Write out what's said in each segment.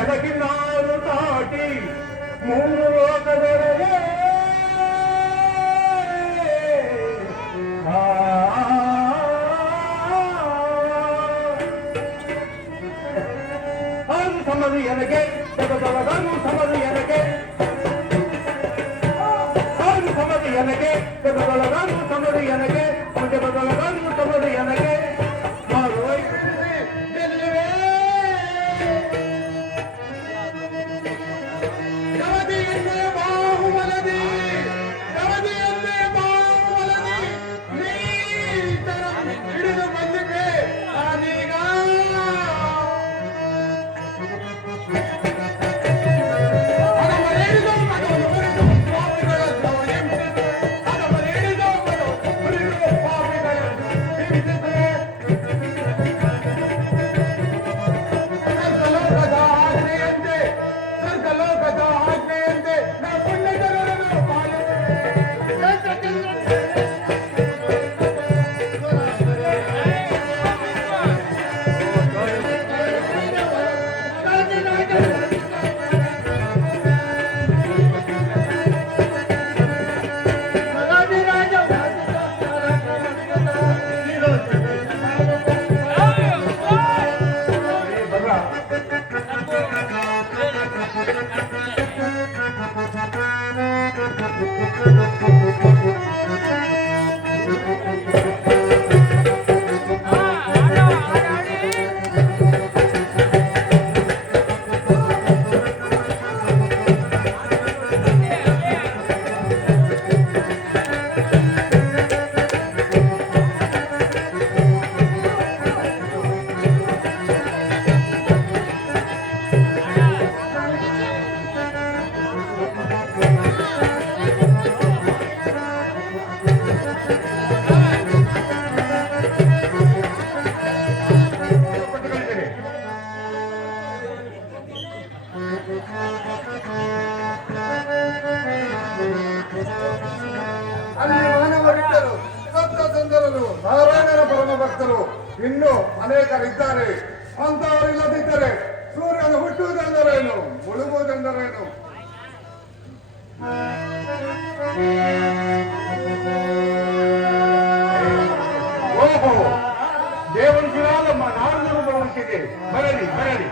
ಎದಗಿ ನಾರು ತಾಟಿ ಮೂರು ಲೋಕದೊಳಗೆ ಅದು ಸಮದು ಎನಗೆ ಜಗದೊಳಗನು ಸಮದು ಎನಗೆ ಅದು ಸಮದು ಎನಗೆ ಜಗದೊಳಗನು ಸಮದು ಎನಗೆ ಜಗದೊಳಗನು ಸಮದು ಎನಗೆ ಇನ್ನೂ ಅನೇಕರಿದ್ದಾರೆ. ಅಂತವರಿಲ್ಲದಿದ್ದರೆ ಸೂರ್ಯನು ಹುಟ್ಟುವುದೆಂದರೇನು, ಮುಳುಗುವುದೆಂದರೇನು? ಓಹೋ, ದೇವರ ಶಿವಾಲಮ್ಮ ನಾರದರು ಬರುವಂತಿದೆ. ಬರಲಿ ಬರಲಿ.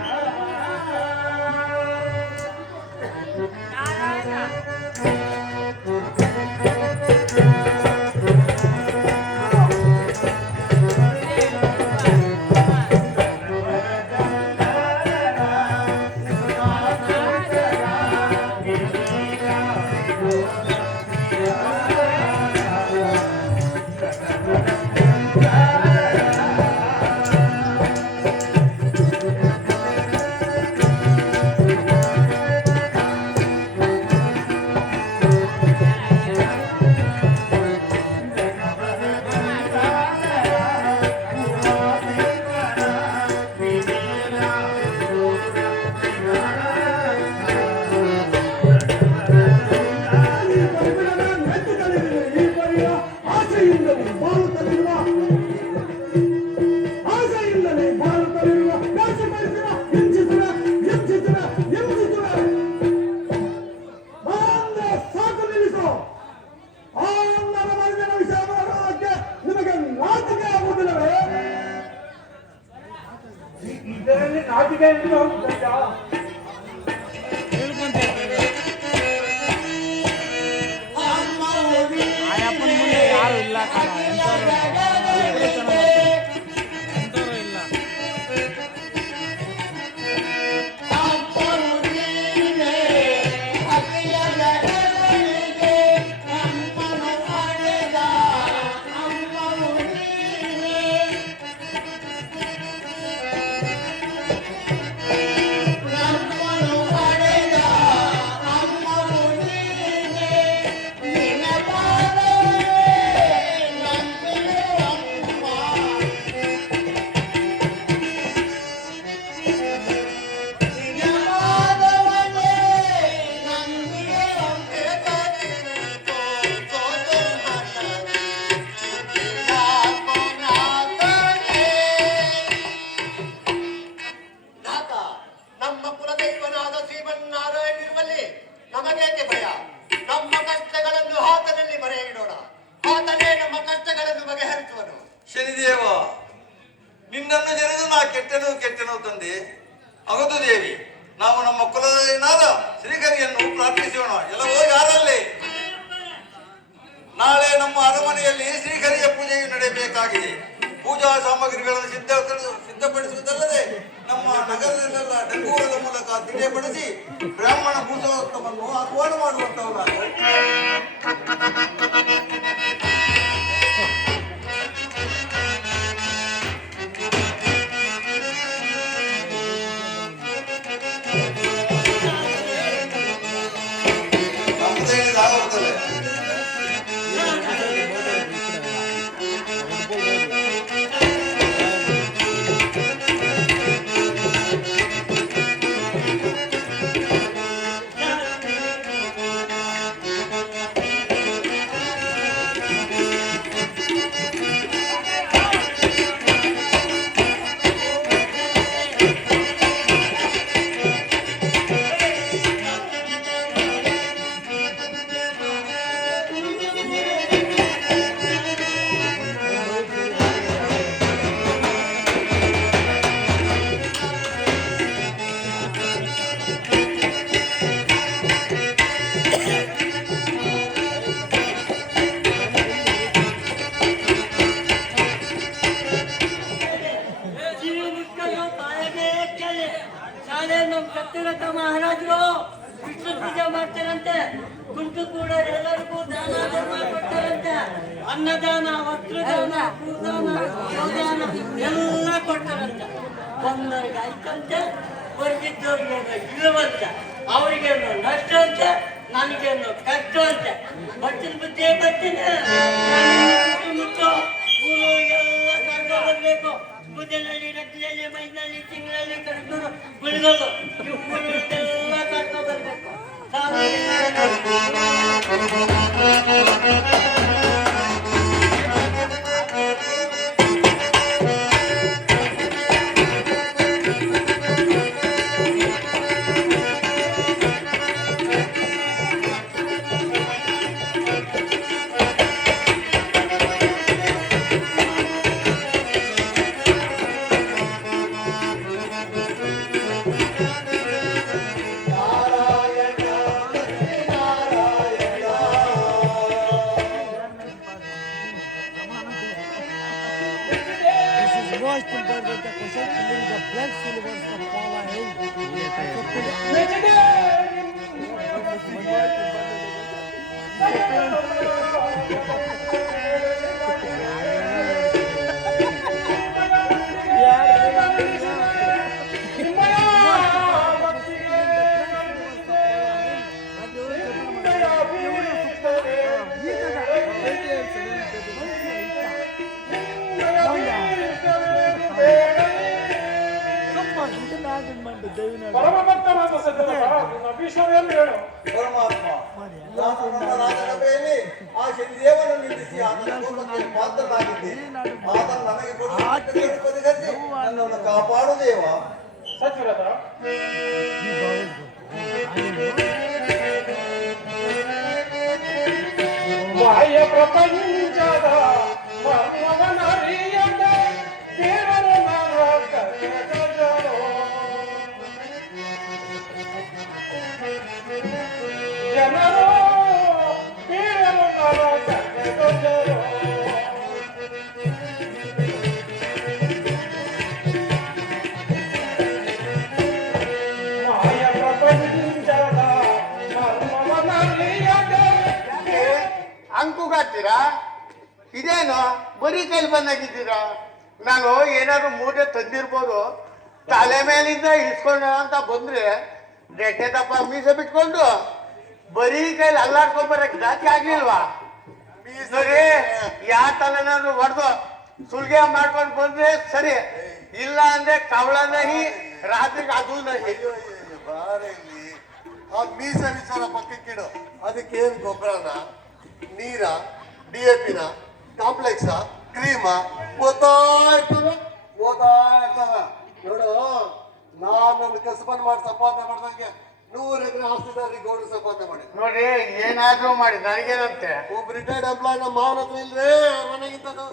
ನಾಚಿಕೆ ಹೋಗ್ತಂತ ಯಾರು ಇಲ್ಲ ಶನಿದೇವ, ನಿನ್ನನ್ನು ಜರಿದು ನಾ ಕೆಟ್ಟೆನು ತಂದೆ. ಅಗದು ದೇವಿ, ನಾವು ನಮ್ಮ ಕುಲದೇವನಾದ ಶ್ರೀಹರಿಯನ್ನು ಪ್ರಾರ್ಥಿಸೋಣ. ಎಲ್ಲವೋ ಯಾರಲ್ಲಿ ನಾಳೆ ನಮ್ಮ ಅರಮನೆಯಲ್ಲಿ ಶ್ರೀಹರಿಯ ಪೂಜೆಯು ನಡೆಯಬೇಕಾಗಿದೆ. ಪೂಜಾ ಸಾಮಗ್ರಿಗಳನ್ನು ಸಿದ್ಧಪಡಿಸುವುದಲ್ಲದೆ ನಮ್ಮ ನಗರದಲ್ಲೆಲ್ಲ ಡಂಗೂರದ ಮೂಲಕ ತಿಳಿಯಪಡಿಸಿ ಬ್ರಾಹ್ಮಣ ಪೂಜೋತ್ತಮವನ್ನು ಆಹ್ವಾನ ಮಾಡುವಂತವರಾಗ ಮಹಾರಾಜರು ವಿಷ್ಣು ಪೂಜೆ ಮಾಡ್ತಾರಂತೆ. ಕುಂಟು ಕೂಡ ಎಲ್ಲರಿಗೂ ದಾನ ಧರ್ಮ ಕೊಡ್ತಾರಂತೆ. ಅನ್ನದಾನ, ವಸ್ತ್ರದಾನ, ಭೂದಾನ, ಗೋದಾನ ಎಲ್ಲ ಕೊಡ್ತಾರಂತೆ. ಬಂದವ್ರಿಗೆ ಆಯ್ತಂತೆ, ಹೊರಗಿದ್ದವ್ರಿಗೆ ಇಲ್ಲವಂತೆ. ಅವರಿಗೇನು ನಷ್ಟ ಅಂತೆ, ನನಗೇನು ಕಷ್ಟ ಅಂತೆ. ಬರ್ತೀನಿ ಬುದ್ಧಿ ಬರ್ತೀನಿ ಮುಟ್ಟು ಊರಿಗೆಲ್ಲ ಕರ್ಕೊಂಡು ಬರ್ಬೇಕು. ಬುದ್ಧಿನಲ್ಲಿ, ರಕ್ತದಲ್ಲಿ, ಮೈನಲ್ಲಿ, ತಿಂಗಳಲ್ಲಿ ಕರ್ಕೊಂಡು ಗುಳಿಗಳು ಎಲ್ಲ ಕರ್ಕೊಂಡು ಬರ್ಬೇಕು. most important question, filling the blank syllables of Paula ಪರಮಭಕ್ತನಾದ ಅಭಿಶ್ವರನ್ನು ಹೇಳು. ಪರಮಾತ್ಮ, ನಾನು ನನ್ನ ರಾಜಸಭೆಯಲ್ಲಿ ಆ ಶನಿದೇವನ ನಿಲ್ಲಿಸಿ ಆತನ ಕೋಪಕ್ಕೆ ಪಾತ್ರನಾಗಿದ್ದೇನೆ. ಆತನು ನನಗೆ ಕೊಡುವ ಪರಿಹರಿಸಿ ನನ್ನನ್ನು ಕಾಪಾಡು ದೇವ. ಸಚಿವರದ ಬಾಹ್ಯ ಪ್ರಪಂಚದ ಮರ್ಮವನರಿಯದ ದೇವರ ಕೂಗಾಡ್ತೀರಾ? ಇದೇನು ಬರೀ ಕೈಲಿ ಬಂದಾಗಿದ್ದೀರಾ? ನಾನು ಏನಾದ್ರು ಮೂಟೆ ತಂದಿರ್ಬೋದು, ತಲೆ ಮೇಲಿಂದ ಇಸ್ಕೊಂಡ ಅಂತ ಬಂದ್ರೆ ರೆಟ್ಟೆ ದಪ್ಪ ಮೀಸೆ ಬಿಟ್ಕೊಂಡು ಬರೀ ಕೈಲಿ ಅಲ್ಲಾಡ್ಕೊಂಬರಕ್ ಜಾತಿ ಆಗ್ಲಿಲ್ವಾ? ನೋಡಿ, ಯಾವ ತಲೆನಾದ್ರು ಹೊಡೆದು ಸುಲ್ಗೆ ಮಾಡ್ಕೊಂಡು ಬಂದ್ರೆ ಸರಿ, ಇಲ್ಲ ಅಂದ್ರೆ ಕವಳ ನಹಿ ರಾತ್ರಿಗೆ ಅದು ನಹಿ. ಬಾರೆ ಇಲ್ಲಿ ಆ ಮೀಸ ವಿಚಾರ ಪಕ್ಕಕ್ಕಿಡು. ಅದಕ್ಕೆ ಏನ್ ಗೊಬ್ಬರನ, ನೀರ, DAP ನ, ಕಾಂಪ್ಲೆಕ್ಸ, ಕ್ರೀಮ ಗೊತ್ತಾಯ್ತದ ನೋಡು. ನಾನೊಂದು ಕಸಬನ್ ಮಾಡಿ ಸಂಪಾದನೆ ಮಾಡ್ದಂಗೆ 100 ಎಕರೆ ಆಸ್ತಿದಾರಿ ಗೌಡ ಸಂಪಾದನೆ ಮಾಡಿ ನೋಡಿ, ಏನಾದ್ರೂ ಮಾಡಿ ನನಗೇನಂತೆ. ಒಬ್ಬ ರಿಟೈರ್ಡ್ ಎಂಪ್ಲಾಯ್ ನಮ್ಮ ಮಾವನ ಹತ್ರ ಇಲ್ವೇ ಮನೆಗಿಂತದ್ದು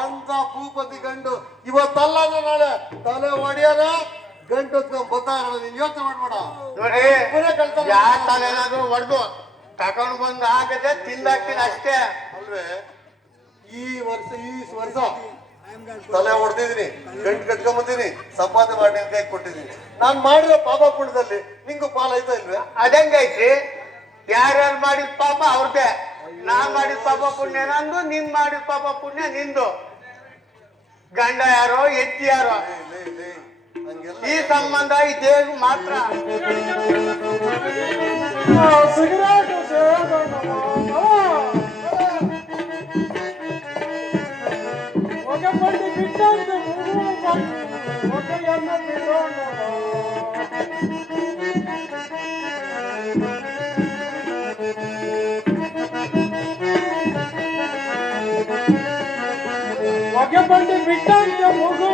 ಅಂತ ಭೂಪತಿ ಗಂಡು ಇವತ್ತಲ್ಲ ನಾಳೆ ತಲೆ ಹೊಡಿಯಾರ ಗಂಟು ಹೊತ್ಕೊಂಡ್ ಬರ್ತಾ ಇರೋದು. ನೀನ್ ಯೋಚನೆ ಮಾಡ್ಬೇಡ. ನೋಡಿ, ಯಾ ತಲೆನಾದ್ರೂ ಹೊಡೆದು ತಗೊಂಡು ಬಂದು ಆಗದೆ ತಿಂದಾಕ್ತೀನಿ ಅಷ್ಟೇ ಅಲ್ವೇ. ಈ ವರ್ಷ ತಲೆ ಹೊಡೆದಿದ್ದೀನಿ, ಗಂಟು ಕಟ್ಕೊಂಡ್ ಬಂದಿನಿ, ಸಂಪಾದನೆ ಮಾಡಿ ಕೈ ಕೊಟ್ಟಿದ್ದೀನಿ. ನಾನ್ ಮಾಡಿರೋ ಪಾಪ ಪುಣ್ಯದಲ್ಲಿ ನಿಂಗೂ ಪಾಲ ಆಯ್ತಾ ಇಲ್ವೇ? ಅದಂಗೈತಿ, ಯಾರ್ಯಾರು ಮಾಡಿದ ಪಾಪ ಅವ್ರದ್ದೇ. ನಾನ್ ಮಾಡಿದ ಪಾಪ ಪುಣ್ಯ ನಂದು, ನೀನ್ ಮಾಡಿದ ಪಾಪ ಪುಣ್ಯ ನಿಂದು. ಗಂಡ ಯಾರೋ ಎತ್ತಿ ಯಾರೋ, ಈ ಸಂಬಂಧ ಇದೇ ಮಾತ್ರ. ಹೊಗೆ ಬಂದು ಬಿಟ್ಟಂತೆ ಮಗು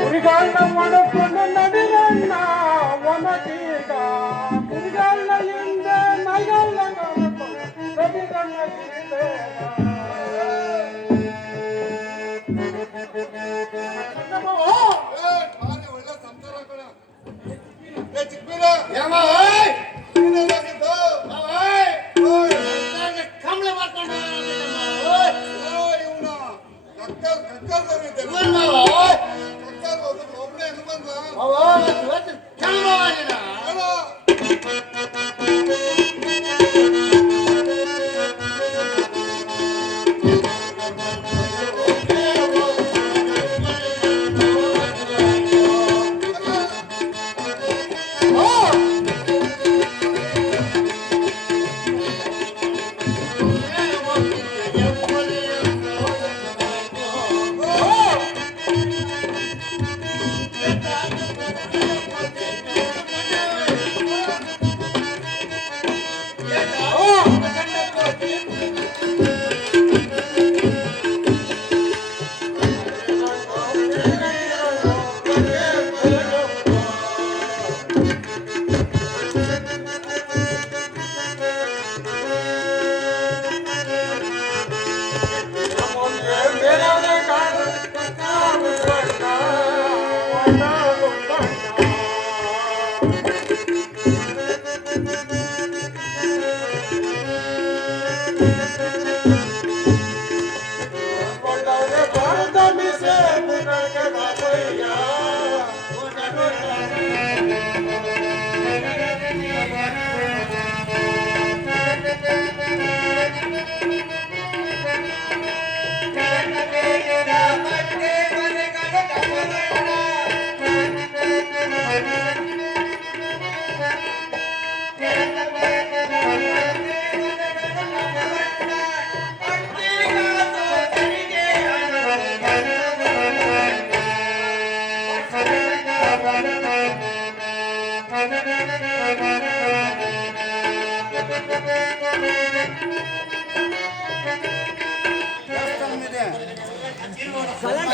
ಕುರಿಗಾಲ ಮಾಡಿಕೊಂಡು ನಡಿರಣ್ಣ ಒನಗೀಗ, ಕುರಿಗಾಲ ಹಿಂದೆ ಮೈಗಾಲ ನಡಿರಣ್ಣ ಒಳ್ಳೆ ಸಂಸಾರ ಕಣ. ಕಂಬಳ ಮಾಡ್ಕೊಂಡು ಒಬ್ಬನೇ ಬಂದ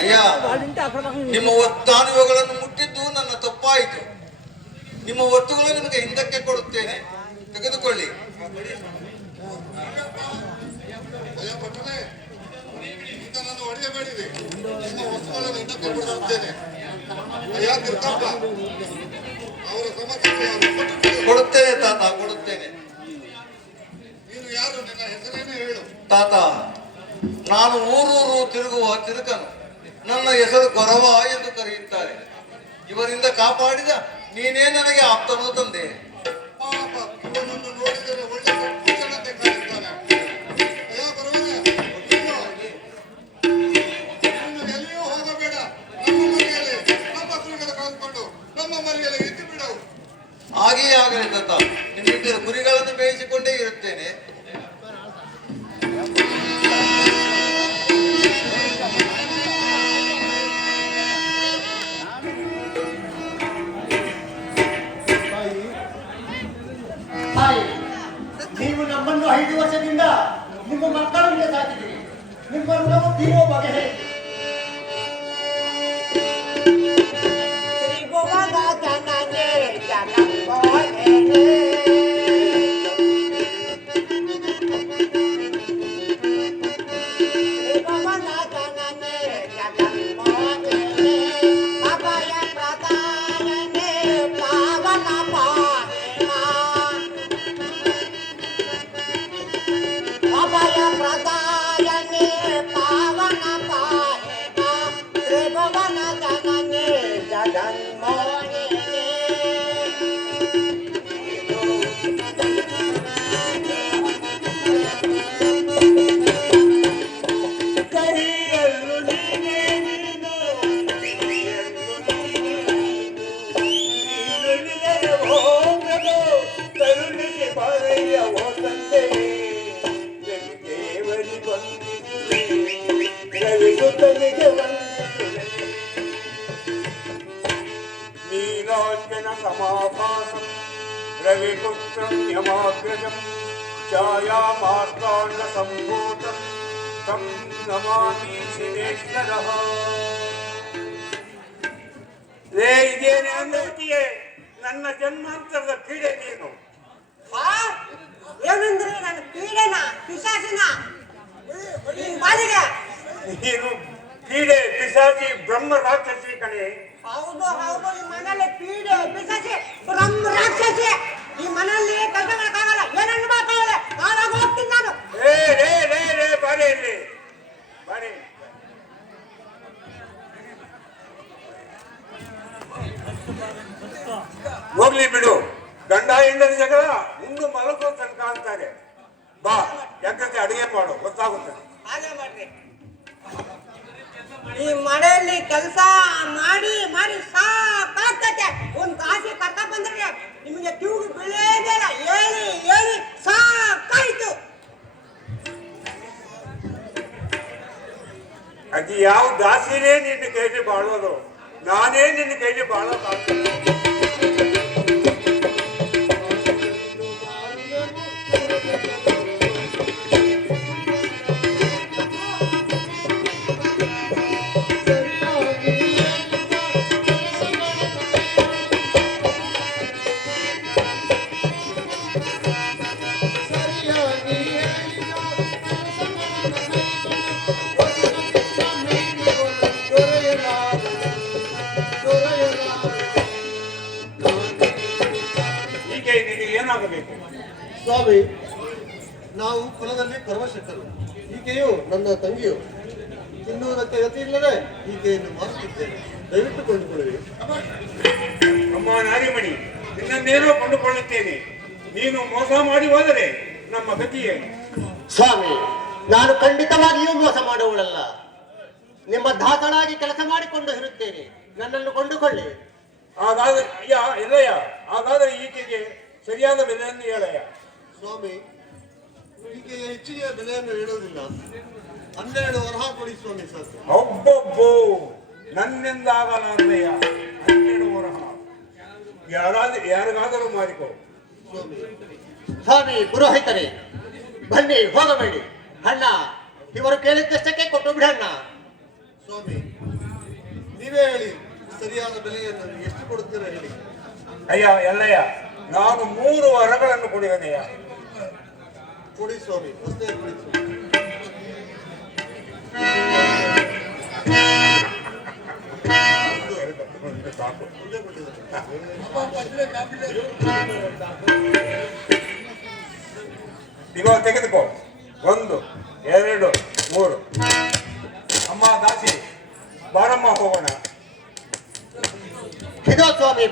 ಅಯ್ಯ, ನಿಮ್ಮ ಒತ್ತಾನುಗಳನ್ನು ಮುಟ್ಟಿದ್ದು ನನ್ನ ತಪ್ಪಾಯಿತು. ನಿಮ್ಮ ಒತ್ತುಗಳು ನಿಮಗೆ ಹಿಂದಕ್ಕೆ ಕೊಡುತ್ತೇನೆ, ತೆಗೆದುಕೊಳ್ಳಿ. ಹೊಡೆಯಬೇಡಿರಿ, ನಿಮ್ಮ ವಸ್ತುಗಳನ್ನು ಹಿಂದಕ್ಕೆ ಕೊಡುತ್ತೇನೆ. ಅವರ ಸಮಸ್ಯೆ ಕೊಡುತ್ತೇನೆ ತಾತ, ಕೊಡುತ್ತೇನೆ. ನೀನು ಯಾರು? ನಿನ್ನ ಹೆಸರೇನೇ ಹೇಳು. ತಾತ, ನಾನು ಊರೂರು ತಿರುಗುವ ತಿರುಕನು. ನನ್ನ ಹೆಸರು ಗೊರವ ಎಂದು ಕರೆಯುತ್ತಾರೆ. ಇವರಿಂದ ಕಾಪಾಡಿದ ನೀನೇ ನನಗೆ ಆಪ್ತನು ತಂದೆ. ಪಾಪ ಇವನನ್ನು ನೋಡಿದರೆ ಒಳ್ಳೆ ಭೂಷಣತೆ ಕಾಣುತ್ತಾನೆ. ಅಯ್ಯ ಬರುವನೆ, ಇನ್ನು ಎಲ್ಲಿಯೂ ಹೋಗಬೇಡ. ನಮ್ಮ ಮನೆಯಲ್ಲಿ ನಮ್ಮ ಕುರಿಗಳ ಕಾದುಕೊಂಡು ನಮ್ಮ ಮನೆಯಲ್ಲಿ ಇದ್ದು ಬಿಡು. ಹಾಗೆಯೇ ಆಗಲಿ ತಾತ, ನಿಮ್ಮಿಬ್ಬರ ಕುರಿಗಳನ್ನು ಬೇಯಿಸಿಕೊಂಡೇ ಇರುತ್ತೇನೆ. ನೀವು ನಮ್ಮನ್ನು 5 ವರ್ಷದಿಂದ ನಿಮ್ಮ ಮಕ್ಕಳನ್ನೇ ಸಾಕಿದ್ದೀರಿ. ನಿಮ್ಮನ್ನು ನಾವು ತೀರೋ ಬಗೆ ಹೇಗೆ? ನೀಲಾಂಜನ ಸಮಾಭಾಸಂ ರವಿಪುತ್ರಂ ಯಮಾಗ್ರಜಂ ಛಾಯಾಮಾರ್ತಾಂಡ ಸಂಭೂತಂ ತಂ ನಮಾಮಿ ಶಿವೇಶ್ವರಃ. ಲೇ ಇದೇನೆ ಅಂದವತಿಯೇ, ನನ್ನ ಜನ್ಮಾಂತರದ ಪೀಡೆ ನೀನು. ಏನಂದ್ರೆ ನನ್ನ ಪೀಡೆನ ಪಿಶಾಚಿನ ಬಾಲಿಗೆ ನೀನು ಪೀಡೆ ಪಿಶಾಚಿ ಬ್ರಹ್ಮ ರಾಕ್ಷಸಿ ಕಣೆ. ಹೌದು ಹೌದು, ಈ ಮನೆಯಲ್ಲಿ ಪೀಡೆ ಪಿಶಾಚಿ ಬ್ರಹ್ಮ ರಾಕ್ಷಸಿ. ಈ ಮನೆಯಲ್ಲಿ ಕೆಲಸ ಮಾಡಕ್ಕಾಗಲ್ಲ, ಏನನ್ನು ಮಾಡ್ಕೊಳ್ಳೆ. ನಾನಾಗ ಹೋಗ್ತೀನಿ ನಾನು. ರೇ ರೇ ರೇ ರೇ ಬಾರಿ ಇಲ್ಲಿ ಬಾರಿ. ಹೋಗ್ಲಿ ಬಿಡು, ಗಂಡ ಹೆಂಡರ ಜಗಳ ಮುಂದೆ ಮಲಗೋ ತನಕ ಅಂತಾರೆ. ಬಾ, ಯಾಕಂದ್ರೆ ಅಡಿಗೆ ಮಾಡು, ಗೊತ್ತಾಗುತ್ತದೆ. ಹಾಗೆ ಮಾಡ್ರಿ. ಈ ಮನೆಯಲ್ಲಿ ಕೆಲಸ ಮಾಡಿ ಮಾಡಿ ಸಾಕಾಗ್ತೈತೆ. ಒಂದ್ ಕಾಸಿ ಕರ್ಕ ಬಂದ್ರೆ ನಿಮಗೆ ಕಿವಿಗೆ ಬೀಳೇದಿಲ್ಲ. ಹೇಳಿ ಹೇಳಿ ಸಾಕಾಯ್ತು. ಅದು ಯಾವ ದಾಸಿನೇ ನಿನ್ನ ಕೈಲಿ ಬಾಳೋದು, ನಾನೇ ನಿನ್ನ ಕೈಲಿ ಬಾಳೋದಾಗ್ತದೆ. ಏನಾಗಬೇಕು ಸ್ವಾಮಿ, ನಾವು ಕುಲದಲ್ಲಿ ಪರಮಶಕ್ತರು. ಈಕೆಯು ನನ್ನ ತಂಗಿಯು. ತಿನ್ನುವುದಕ್ಕೆ ಗತಿ ಇಲ್ಲದೆ ಈಕೆಯನ್ನು ಮಾರುತ್ತಿದ್ದೇನೆ. ದಯವಿಟ್ಟು ಕೊಂಡುಕೊಳ್ಳಿ. ಅಮ್ಮ ನಾರಿಮಣಿ, ನಿನ್ನನ್ನೇನೋ ಕೊಂಡುಕೊಳ್ಳುತ್ತೇನೆ. ನೀನು ಮೋಸ ಮಾಡಿ ಹೋದರೆ ನಮ್ಮ ಗತಿಯೇ. ಸ್ವಾಮಿ, ನಾನು ಖಂಡಿತವಾಗಿಯೂ ಮೋಸ ಮಾಡುವಳಲ್ಲ. ನಿಮ್ಮ ದಾಸಳಾಗಿ ಕೆಲಸ ಮಾಡಿಕೊಂಡು ಇರುತ್ತೇನೆ. ನನ್ನನ್ನು ಕೊಂಡುಕೊಳ್ಳಿ. ಹಾಗಾದ್ರೆ ಅಯ್ಯ ಎಲ್ಲಯ್ಯ, ಹಾಗಾದ್ರೆ ಈಕೆಗೆ ಸರಿಯಾದ ಬೆಲೆಯನ್ನು ಹೇಳಯ್ಯ. ಸ್ವಾಮಿ, ಈಕೆಯ ಹೆಚ್ಚಿಗೆ ಬೆಲೆಯನ್ನು ಹೇಳುವುದಿಲ್ಲ. 12 ವರಹ ಕೊಡಿ ಸ್ವಾಮಿ ಸಾಕು. ಒಬ್ಬೊಬ್ಬೋ ನನ್ನಿಂದಾಗಲಾರದಯ್ಯ. 12 ವರಹ ಯಾರಿಗಾದರೂ ಮಾಡಿಕೊ. ಸ್ವಾಮಿ ಪುರೋಹಿತರೇ, ಬನ್ನಿ, ಹೋಗಬೇಡಿ. ಅಣ್ಣ, ಇವರು ಕೇಳಿದ್ದಷ್ಟಕ್ಕೆ ಕೊಟ್ಟು ಬಿಡಣ್ಣ. ಸ್ವಾಮಿ, ನೀವೇ ಹೇಳಿ, ಸರಿಯಾದ ಬೆಲೆಯನ್ನು ಎಷ್ಟು ಕೊಡುತ್ತೀರಾ ಹೇಳಿ. ಅಯ್ಯ ಎಲ್ಲಯ್ಯ, ನಾನು 3 ವರಗಳನ್ನು ಕೊಡುವೆನಯ್ಯ. ಕೊಡಿ ಸ್ವಾಮಿ, ಅಷ್ಟೇ ಕೊಡಿ ಸ್ವಾಮಿ. ಸಾಕು. ಈಗ ತೆಗೆದುಕೋ. 1 2 3. ಅಮ್ಮ ದಾಸಿ, ಬಾರಮ್ಮ ಹೋಗೋಣ.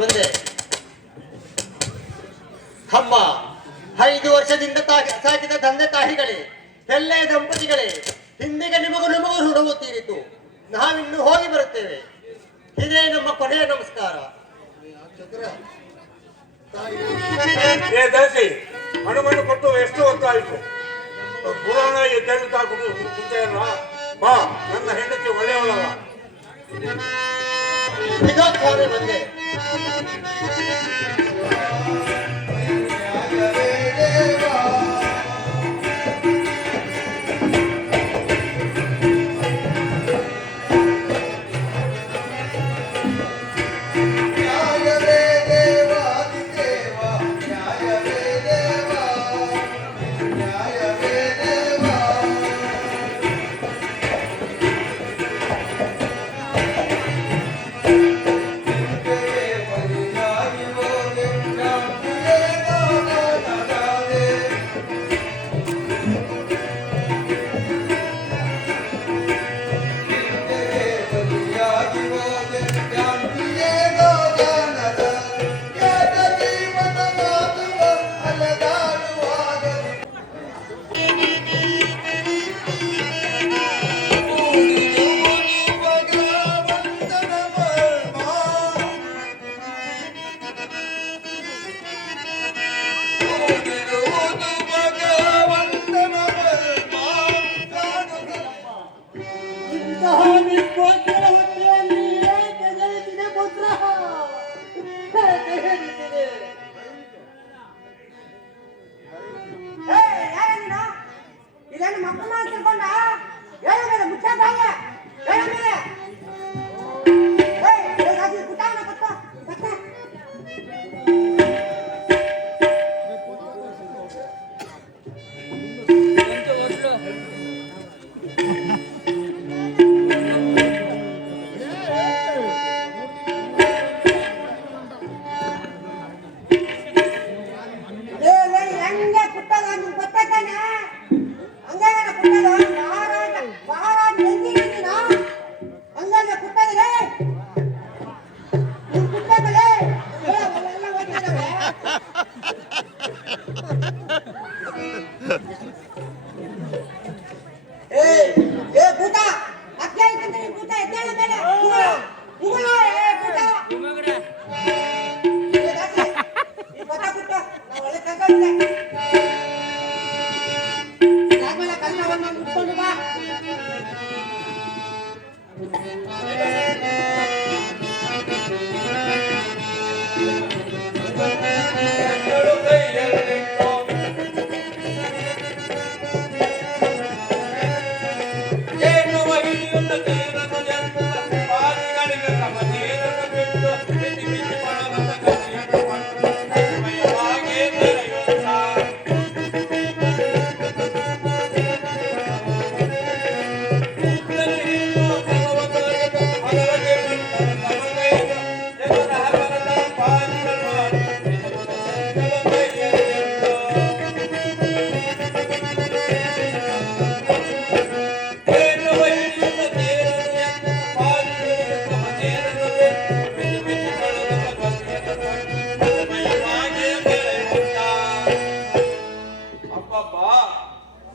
ಬಂದೆ. ಅಮ್ಮ, 5 ವರ್ಷದಿಂದ ಸಾಕಿದ ತಂದೆ ತಾಯಿಗಳೇ, ಎಲ್ಲೇ ದಂಪತಿಗಳೇ, ಹಿಂದಿಗೆ ನಿಮಗೂ ಋಣವು ತೀರಿತು. ನಾವಿನ್ನು ಹೋಗಿ ಬರುತ್ತೇವೆ. ಇದೇ ನಮ್ಮ ಕೊನೆಯ ನಮಸ್ಕಾರ. ಏ ದಾಸಿ, ಹನುಮನ್ನು ಕೊಟ್ಟು ಎಷ್ಟು ಹೊತ್ತಾಯಿತು? ಪುರಾಣ ಎದ್ದೇಳುತ್ತಾ ಕುಂತೆಯಲ್ಲ. ಬಾ, ನನ್ನ ಹೆಂಡತಿ ಒಳ್ಳೆಯವಳಲ್ಲ. ಇದಕ್ಕಾಗಿ ಬಂದೆ. ಇದನ್ನು ಮಕ್ಕಳು ತಿಳ್ಕೊಂಡ ಹೇಳ ಮೇಲೆ ಮುಚ್ಚಾಗ ಹೇಳ ಮೇಲೆ ಪುಟಾವನ ಕೊಟ್ಟ ಹೆಂಗೆ ಕುಟ್ಟದ ನಿಮ್ಗೆ ಗೊತ್ತಾನೆ ಹಂಗೆ ಕುಟ್ಟದ ಮಹಾರಾಜ ಎಂದಿನ ಹಂಗಲ್ಲ ಕುಟ್ಟದ್ರೆ ನೀವು ಕುಟ್ಟದಲೇ ಎಲ್ಲ ಓದಿದ್ದಾವೆ. ಏ ಕೂಟ ಅಕ್ಕೆ ಐತಂದ್ರೆ ಕೂಟ ಎದ್ದೇಳ ಮೇಲೆ ಉಗುಳ ಏ ಕೂಟ ಗೊತ್ತ ಕುಟ್ಟ ನಾವು ಒಳ್ಳೆ ಕೆಲಸ ಇದೆ ಆಮೇಲೆ ಕನ್ನಡವನ್ನು ಮುಟ್ಕೊಂಡು ಬಾ.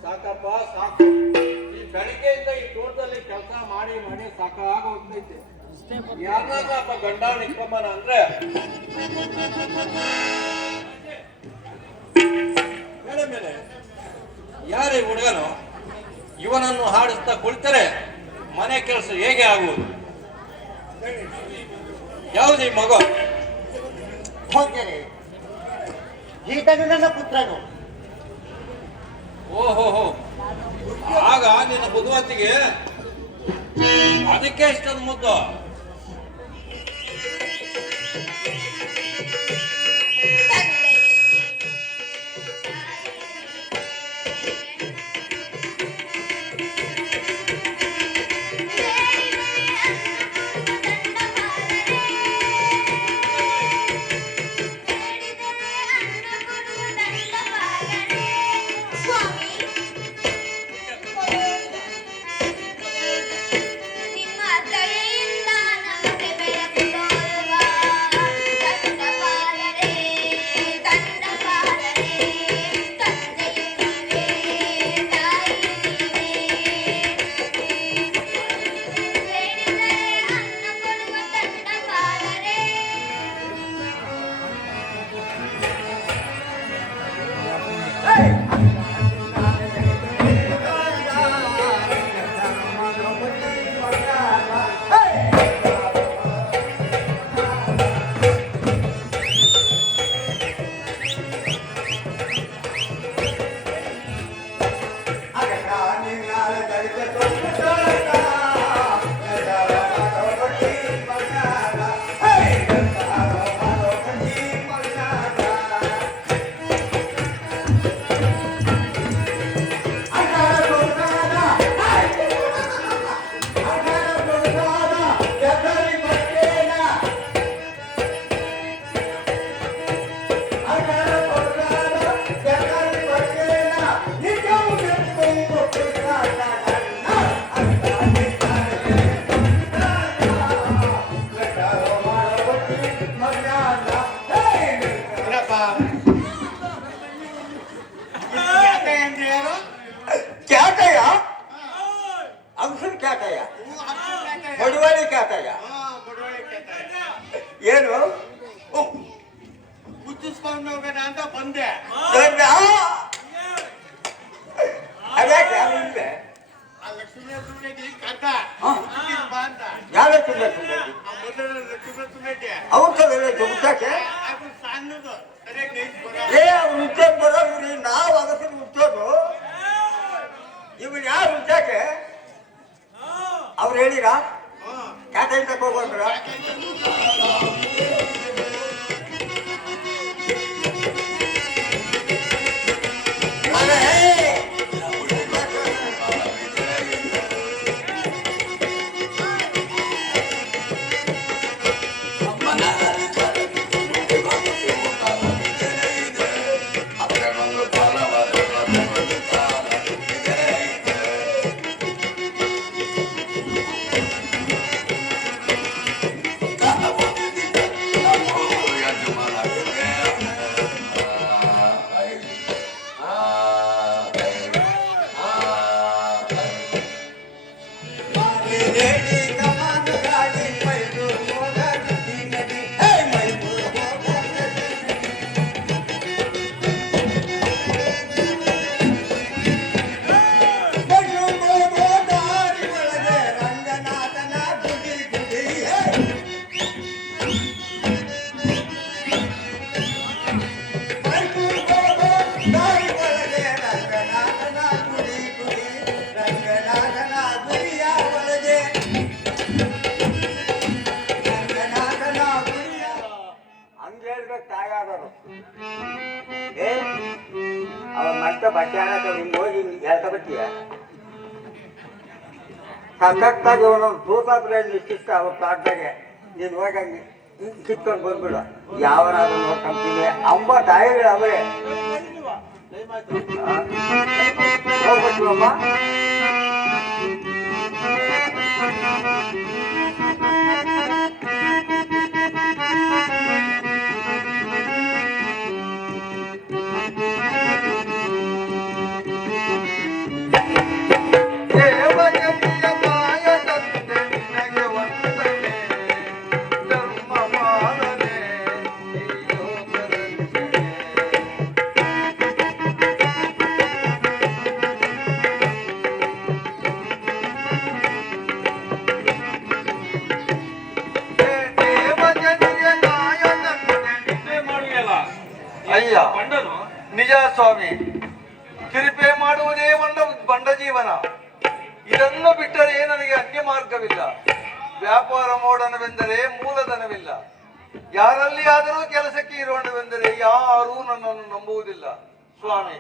ಸಾಕಪ್ಪ ಸಾಕು. ಈ ಬೆಳಿಗ್ಗೆಯಿಂದ ಈ ತೋಟದಲ್ಲಿ ಕೆಲಸ ಮಾಡಿ ಮಾಡಿ ಸಾಕಾಗ ಹೋಗ್ತೈತೆ. ಯಾರನ್ನ ಗಂಡ ನಿಕ್ಕೊಂಬನ ಅಂದ್ರೆ ಮೇಲೆ ಯಾರೇ ಹುಡುಗನು ಇವನನ್ನು ಹಾಡಿಸ್ತಾ ಕುಳಿತರೆ ಮನೆ ಕೆಲಸ ಹೇಗೆ ಆಗುವುದು? ಯಾವುದು ಈ ಮಗು? ಹೋಗ್ತಾರೆ. ಈತನು ನನ್ನ ಪುತ್ರನು. ಓಹೋ, ಆಗ ನಿನ್ನ ಬುದ್ಧಿವಂತಿಗೆ ಅದಕ್ಕೆ ಇಷ್ಟೊಂದು ಮುದ್ದು. ನಿಮ್ಮ ದಯೆಯಿಂದ ಕ್ಯಾಟಯ್ಯ ಅಂಶನ್ ಕ್ಯಾಟಯ್ಯ ಬಡವಳಿ ಕ್ಯಾಟಯ್ಯ ಏನು ಗುರ್ತಿಸ್ಕೊಂಡು ಹೋಗೋಣ ಅಂತ ಬಂದೆ. ಅದ್ಯಾಕೆ ಯಾರಿಲ್ವೇ? ಆ ಲಕ್ಷ್ಮೀ ಸುಮ್ಮನೆ ಕದ್ದ ಬಾ ಅಂತ. ಯಾವ ಸುಮ್ಮನೆ ಸುಮ್ಮನೆ ಆ ಮೊದಲ ಲಕ್ಷ್ಮೀ ಸುಮ್ಮನೆ ಅವಸರವೇ ಜುಮ್ಸಕ್ಕೆ ಅದು ಸಣ್ಣದು ಸರಿಯಾಗಿ ನೈಸ್ ಬರೋ. ಅವ್ರು ಉಚ್ಚೋದು ಬರೋದ್ರಿ, ನಾವು ಅವಸರ ಉಚ್ಚೋದು. ಇವ್ರು ಯಾರು ಉಚ್ಚಕ್ಕೆ ಅವ್ರು ಹೇಳಿರಾ ಕ್ಯಾಟ ಅಂತ ಹೋಗೋದ್ರ? ಅವ ಮತ್ತೆ ಬಟ್ಟೆ ಹಾಕ ಹಿಂಗೆ ಹೋಗಿ ಹೇಳ್ತಾ ಬರ್ತೀಯ ಸಖತ್ತಾಗಿ ಒಂದೊಂದು ತೂತಾದ್ರೆ ಇಷ್ಟಿಷ್ಟ ಅವ್ರ ತಾಟ್ದಾಗೆ ನೀನು ಹೋಗಿ ಹಂಗೆ ಕಿತ್ಕೊಂಡು ಬಂದ್ಬಿಡು. ಯಾವನಾದ್ರು ನೋಡ್ಕೊಂತೀನಿ ಅಂಬ ತಾಯಿಗಳು ಅವರೇ ಹೋಗ್ಬಿಟ್ವಮ್ಮ. ಅಯ್ಯ ನಿಜ ಸ್ವಾಮಿ, ತಿರುಪೆ ಮಾಡುವುದೇ ಬಂಡ ಜೀವನ. ಇದನ್ನು ಬಿಟ್ಟರೆ ನನಗೆ ಅನ್ಯ ಮಾರ್ಗವಿಲ್ಲ. ವ್ಯಾಪಾರ ಮಾಡೋಣವೆಂದರೆ ಮೂಲಧನವಿಲ್ಲ. ಯಾರಲ್ಲಿ ಆದರೂ ಕೆಲಸಕ್ಕೆ ಇರೋಣವೆಂದರೆ ಯಾರೂ ನನ್ನನ್ನು ನಂಬುವುದಿಲ್ಲ. ಸ್ವಾಮಿ,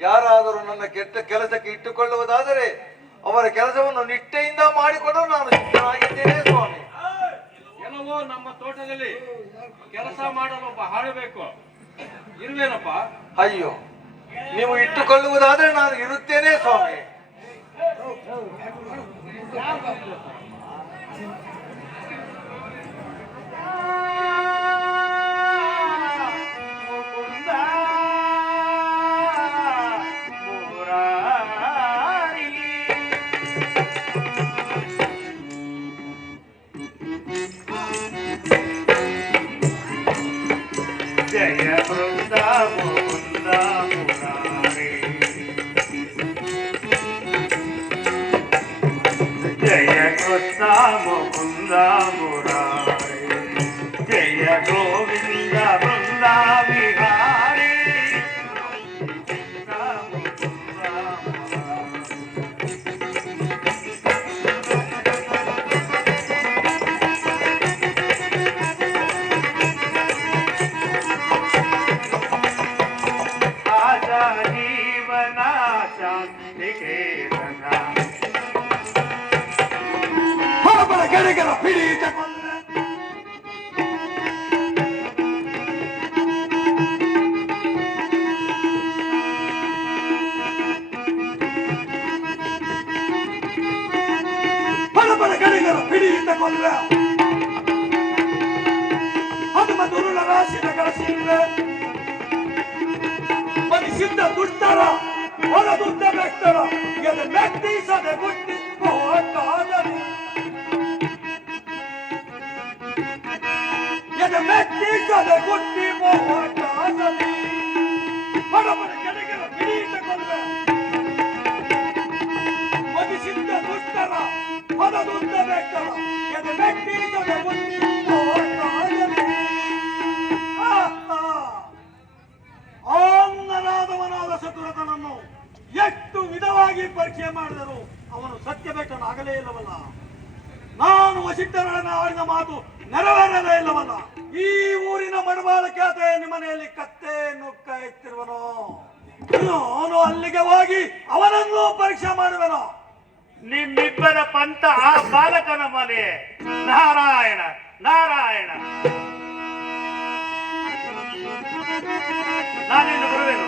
ಯಾರಾದರೂ ನನ್ನ ಕೆಟ್ಟ ಕೆಲಸಕ್ಕೆ ಇಟ್ಟುಕೊಳ್ಳುವುದಾದರೆ ಅವರ ಕೆಲಸವನ್ನು ನಿಷ್ಠೆಯಿಂದ ಮಾಡಿಕೊಂಡು ನಾನು ಸಿದ್ಧನಾಗಿದ್ದೇನೆ ಸ್ವಾಮಿ. ಕೆಲವು ನಮ್ಮ ತೋಟದಲ್ಲಿ ಕೆಲಸ ಮಾಡಲು ಒಬ್ಬ ಹಾಳು ಬೇಕು, ಇರುವೇನಪ್ಪ? ಅಯ್ಯೋ, ನೀವು ಇಟ್ಟುಕೊಳ್ಳುವುದಾದರೆ ನಾನು ಇರುತ್ತೇನೆ ಸ್ವಾಮಿ. ಜಯ ಬೃಂದ ಮುಕುಂದ ಮುರಾರಿ. ಮುಕುಂದ ಮುರಾರಿ ಜಯ ಗೋವಿಂದ ಬೃಂದ ವಿಹಾರಿ ಮುಕುಂದ ಆಶಾ ಜೀವನ ಶಾಂತಿ ಕೇತನ ಗಡಿಗರ ಪಿಡಿತ ಬಡ ಗಡಿಗರ ಪಿಡಿತ ಕೊಲ್ಲ ಅದು ಮಧುರುಳ ರಾಶಿನ ಗಳಿಸಿಲ್ಲ ಮನಿ ಸಿದ್ಧ ದುಡ್ತಾರ ಹೊರದುದ್ದ ಬೆಕ್ತಾರ ಎದೆ ಮೆಟ್ಟಿಸದೆ ಗುಟ್ಟಿ ಹೋಗ್ತಾದರಿ ಎದೆ ಮೆಟ್ಟಿಸದೆ ಗುಟ್ಟಿ ಹೋಗ್ತಾದರಿ ಬಡ ಗಡಿಗರ ಪಿಡಿತ ಕೊಲ್ಲ ಮನಿ ಸಿದ್ಧ ದುಡ್ತಾರ ಹೊರದುದ್ದ ಬೆಕ್ತಾರ ಎದೆ ಮೆಟ್ಟಿಸದೆ ಗುಟ್ಟಿ ಹೋಗ್ತಾದರಿ ಅನ್ನನಾದವನಾದ ಚತುರತನನ್ನು ಎಷ್ಟು ವಿಧವಾಗಿ ಪರೀಕ್ಷೆ ಮಾಡಿದರು ಅವನು ಸತ್ಯಬೇಟನಾಗಲೇ ಇಲ್ಲವಲ್ಲ. ನಾನು ವಸಿಷ್ಠರೊಡನೆ ಆಡಿದ ಮಾತು ನೆರವೇರಲೇ ಇಲ್ಲವಲ್ಲ. ಈ ಊರಿನ ಮಡವಾಳ ಖ್ಯಾತೆ ನಿಮ್ಮನೆಯಲ್ಲಿ ಕತ್ತೆಯನ್ನು ಎತ್ತಿರುವನು. ನಾನು ಅಲ್ಲಿಗೆ ಹೋಗಿ ಅವನನ್ನು ಪರೀಕ್ಷೆ ಮಾಡುವೆನು. ನಿಮ್ಮಿಬ್ಬರ ಪಂಥ ಆ ಬಾಲಕನ ಮನೆ. ನಾರಾಯಣ ನಾರಾಯಣ, ನಾನಿನ್ನು ಬರುವೆನು.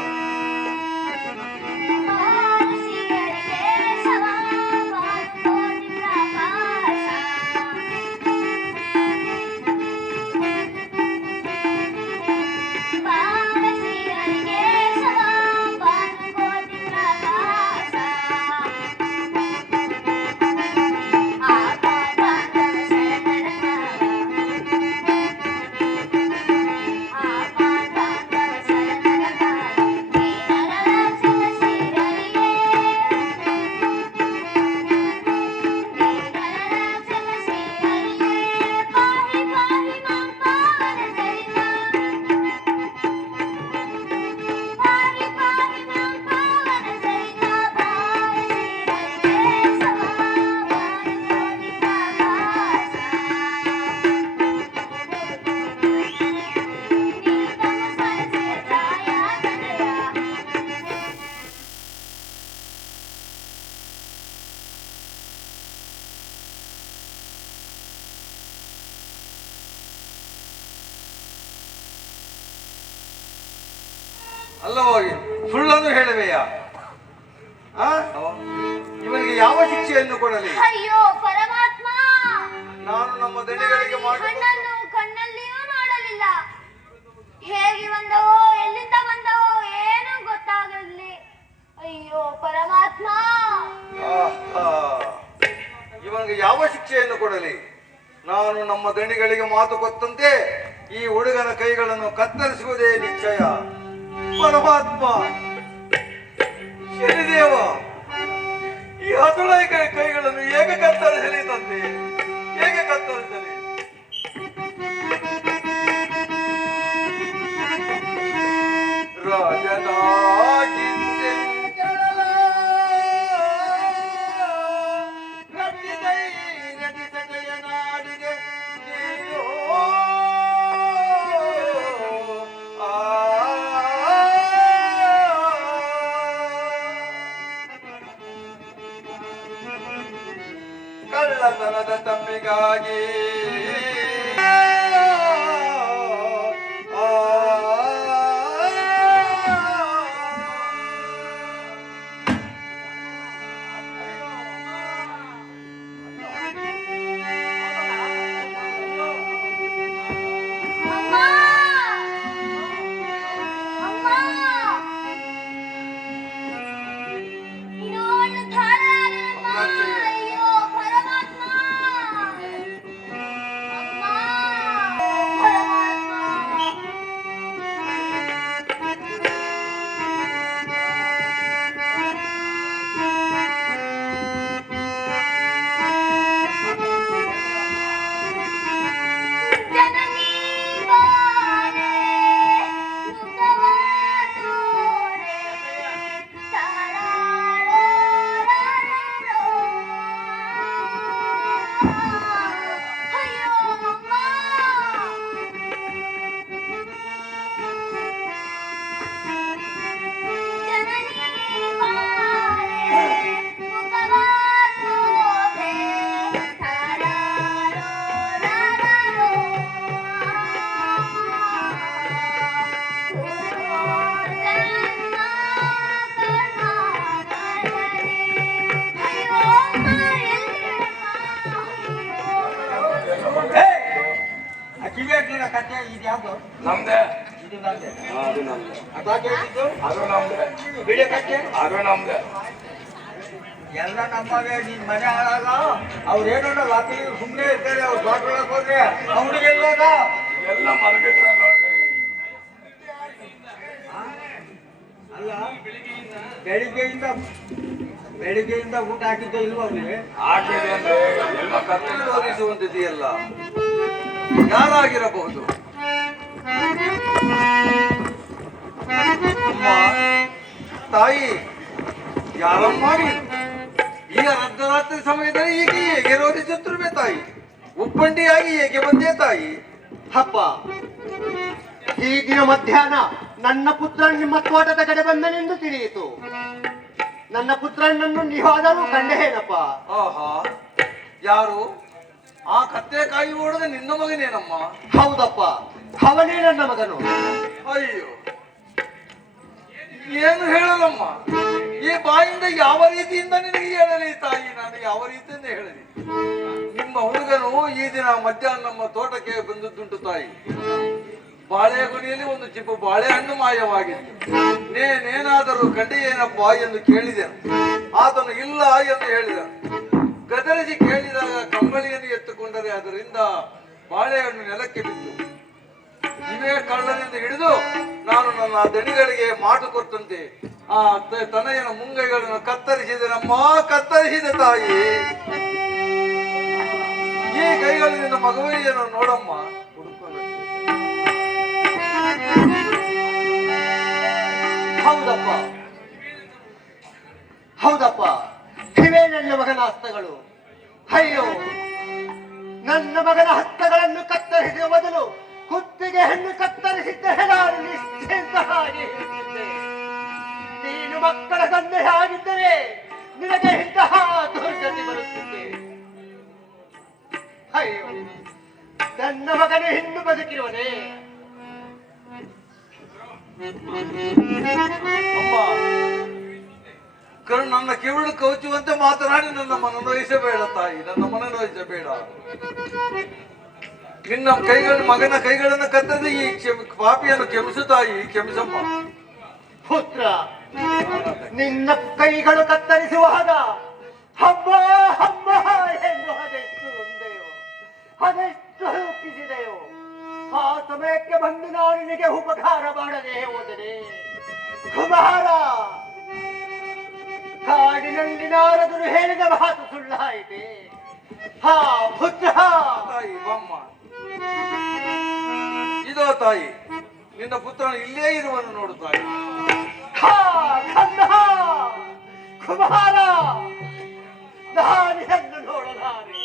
ಅಲ್ಲವಾಗಿ ಸುಳ್ಳನ್ನು ಹೇಳುವೆಯಾ? ಇವನಿಗೆ ಯಾವ ಶಿಕ್ಷೆಯನ್ನು ಕೊಡಲಿ? ಅಯ್ಯೋ ಪರಮಾತ್ಮ, ನಾನು ನಮ್ಮ ದಣಿಗಳಿಗೆ ಕಣ್ಣನ್ನು ಕಣ್ಣಲ್ಲಿಯೂ ನೋಡಲಿಲ್ಲ. ಹೇಗೆ ಬಂದವೋ ಎಲ್ಲಿಂದ ಬಂದವೋ ಏನೂ ಗೊತ್ತಾಗಲಿ. ಅಯ್ಯೋ ಪರಮಾತ್ಮ, ಇವನಿಗೆ ಯಾವ ಶಿಕ್ಷೆಯನ್ನು ಕೊಡಲಿ? ನಾನು ನಮ್ಮ ದಣಿಗಳಿಗೆ ಮಾತು ಕೊಟ್ಟಂತೆ ಈ ಹುಡುಗನ ಕೈಗಳನ್ನು ಕತ್ತರಿಸುವುದೇ ನಿಶ್ಚಯ. ಪರಮಾತ್ಮ, ಶನಿದೇವ, ಈ ಹಸುಳೆಯ ಕೈಗಳನ್ನು ಹೇಗೆ ಕತ್ತರಿಸಲಿ ತಂದೆ, ಹೇಗೆ ಕತ್ತರಿಸಲಿ? ರಾಜನಾಗಿ ನಾಡಿಗೆ ಕಳ್ಳತನದ ತಪ್ಪಿಗಾಗಿ ಅಯ್ಯೋ ಅಮ್ಮ. ಜನನಿ ಬಾರೆ ಮುಖವ ತೋರೆ ತಾರಾರೋ ರಾರಾರೋ. ಅಯ್ಯೋ ಅಮ್ಮ, ಕಿವಿಯ ಕಥೆ ಇದು ಯಾವ್ದು? ನಮ್ದೆ ಇದು ನಂದೆ. ಅದು ನಮ್ದೆ ಅದಾಗೆ ಹೇಳಿದ್ದು? ಅದು ನಮ್ದೆ ಬಿಳಿ ಕಥೆ ಅದು ನಮ್ದೆ. ಎಲ್ಲ ನಮ್ಮವೇ. ನಿನ್ ಮನೆ ಹಾಳಾಗ ಅವ್ರೇನೋ ರಾತ್ರಿ ಸುಮ್ಮನೆ ಇರ್ತಾರೆ. ಅವ್ರು ದೊಡ್ಡ ಹೋದ್ರೆ ಅವ್ರಿಗೆ ಎಲ್ಲೋದ ಎಲ್ಲ ಮಲಗಿದ್ರೆ ನೋಡ್ರಿ. ಅಲ್ಲ, ಬೆಳಿಗ್ಗೆಯಿಂದ ಊಟ ಹಾಕಿದ್ದೆ ಇಲ್ವಾ ಅವ್ರಿಗೆ? ಹಾಕಿದೆ ಅಂದ್ರೆ ಎಲ್ಲ ಕತ್ತಲು ತೋರಿಸುವಂತಿದೆಯಲ್ಲ, ಯಾರಾಗಿರಬಹುದು? ಅಮ್ಮ, ತಾಯಿ, ಯಾರಮ್ಮ ನೀನು? ಈಗ ಅರ್ಧರಾತ್ರಿ ಸಮಯದಲ್ಲಿ ಈಗ ಹೇಗೆ ರೋಧಿಸುತ್ತಿರುವೆ ತಾಯಿ? ಒಬ್ಬಂಟಿಯಾಗಿ ಹೇಗೆ ಬಂದೆ ತಾಯಿ? ಹಬ್ಬ ಈ ದಿನ ಮಧ್ಯಾಹ್ನ ನನ್ನ ಪುತ್ರ ನಿಮ್ಮ ತೋಟದ ಕಡೆ ಬಂದನೆಂದು ತಿಳಿಯಿತು. ನನ್ನ ಪುತ್ರನನ್ನು ನೀವಾದರೂ ಕಂಡೇನಪ್ಪ? ಆಹಾ, ಯಾರು? ಆ ಕತ್ತೆ ಕಾಯಿ ಓಡದ ನಿನ್ನ ಮಗನೇನಮ್ಮ? ಹೌದಪ್ಪ, ಅವನೇ ನನ್ನ ಮಗನು. ಅಯ್ಯೋ, ಏನು ಹೇಳಲಮ್ಮ? ಈ ಬಾಯಿಂದ ಯಾವ ರೀತಿಯಿಂದ ನಿನಗೆ ಹೇಳಲಿ ತಾಯಿ? ನಾನು ಯಾವ ರೀತಿಯಿಂದ ಹೇಳಲಿ? ನಿಮ್ಮ ಹುಡುಗನು ಈ ದಿನ ಮಧ್ಯಾಹ್ನ ನಮ್ಮ ತೋಟಕ್ಕೆ ಬಂದದ್ದುಂಟು ತಾಯಿ. ಬಾಳೆಗೊನೆಯಲ್ಲಿ ಒಂದು ಚಿಪ್ಪು ಬಾಳೆಹಣ್ಣು ಮಾಯವಾಗಿತ್ತು. ನೇನಾದರೂ ಕಂಡೆಯೇನಪ್ಪ ಎಂದು ಕೇಳಿದೆನು. ಆತನು ಇಲ್ಲ ಎಂದು ಹೇಳಿದ. ಗದರಿಸಿ ಕೇಳಿದಾಗ ಕಂಬಳಿಯನ್ನು ಎತ್ತುಕೊಂಡರೆ ಅದರಿಂದ ಬಾಳೆಹಣ್ಣು ನೆಲಕ್ಕೆ ಬಿತ್ತು. ಇವೇ ಕಳ್ಳನಿಂದ ಹಿಡಿದು ನಾನು ನನ್ನ ದಣಿಗಳಿಗೆ ಮಾತು ಕೊಟ್ಟಂತೆ ಆ ತನಯನ ಮುಂಗೈಗಳನ್ನು ಕತ್ತರಿಸಿದನಮ್ಮ, ಕತ್ತರಿಸಿದ ತಾಯಿ. ಈ ಕೈಗಳಿಂದ ಮಗುವೆಯನ್ನು ನೋಡಮ್ಮ. ಹೌದಪ್ಪ, ಹೌದಪ್ಪ, ಇವೇ ನನ್ನ ಮಗನ ಹಸ್ತಗಳು. ಅಯ್ಯೋ, ನನ್ನ ಮಗನ ಹಸ್ತಗಳನ್ನು ಕತ್ತರಿಸುವ ಬದಲು ಕುತ್ತಿಗೆ ಹೆಣ್ಣು ಕತ್ತರಿಸಿದ್ದರೆ ನಾನು ನಿಶ್ಚಿಂತವಾಗಿ ಇರುತ್ತಿದ್ದೆ. ನೀನು ಮಕ್ಕಳ ತಂದೆ ಆಗಿದ್ದರೆ ನಿನಗೆ ಇಂತಹ ದುರ್ಗತಿ ಬರುತ್ತಿದ್ದೆ. ಅಯ್ಯೋ, ನನ್ನ ಮಗನು ಇನ್ನು ಬದುಕಿರುವನೇ? ಅಮ್ಮ, ನನ್ನ ಕಿವಿಡು ಕೌಚುವಂತೆ ಮಾತನಾಡಿ ನನ್ನ ಮನನೋಯಿಸಬೇಡ ತಾಯಿ, ನನ್ನ ಮನನೋಯಿಸಬೇಡ. ನಿನ್ನ ಮಗನ ಕೈಗಳನ್ನು ಕತ್ತರಿಸಿ ಈ ಪಾಪಿಯನ್ನು ಕ್ಷಮಿಸು ತಾಯಿ, ಕ್ಷಮಿಸಮ್ಮ. ಪುತ್ರ, ನಿನ್ನ ಕೈಗಳು ಕತ್ತರಿಸುವಾಗ ಹಬ್ಬ ಹಬ್ಬ ಎಂದು ಅದೆಷ್ಟು ನೊಂದೆಯೋ, ಅದೆಷ್ಟು ದುಃಖಿಸಿದೆಯೋ. ಆ ಸಮಯಕ್ಕೆ ಬಂದು ನಾನು ನಿನಗೆ ಉಪಕಾರ ಮಾಡದೆ ಹೋದರೆ ಕುಮಾರ, ಕಾಡಿನಲ್ಲಿ ನಾರದರು ಹೇಳಿದ ಮಾತು ಸುಳ್ಳಾಯಿತೆ. ಹಾ ಪುತ್ರ, ತಾಯಿ ಬಮ್ಮ. ಇದೋ ತಾಯಿ, ನಿನ್ನ ಪುತ್ರನು ಇಲ್ಲೇ ಇರುವನು ನೋಡು ತಾಯಿ. ಹಾ ಕಂದ, ಕುಮಾರ, ನಾನಿದನ್ನು ನೋಡಲಾರೆ.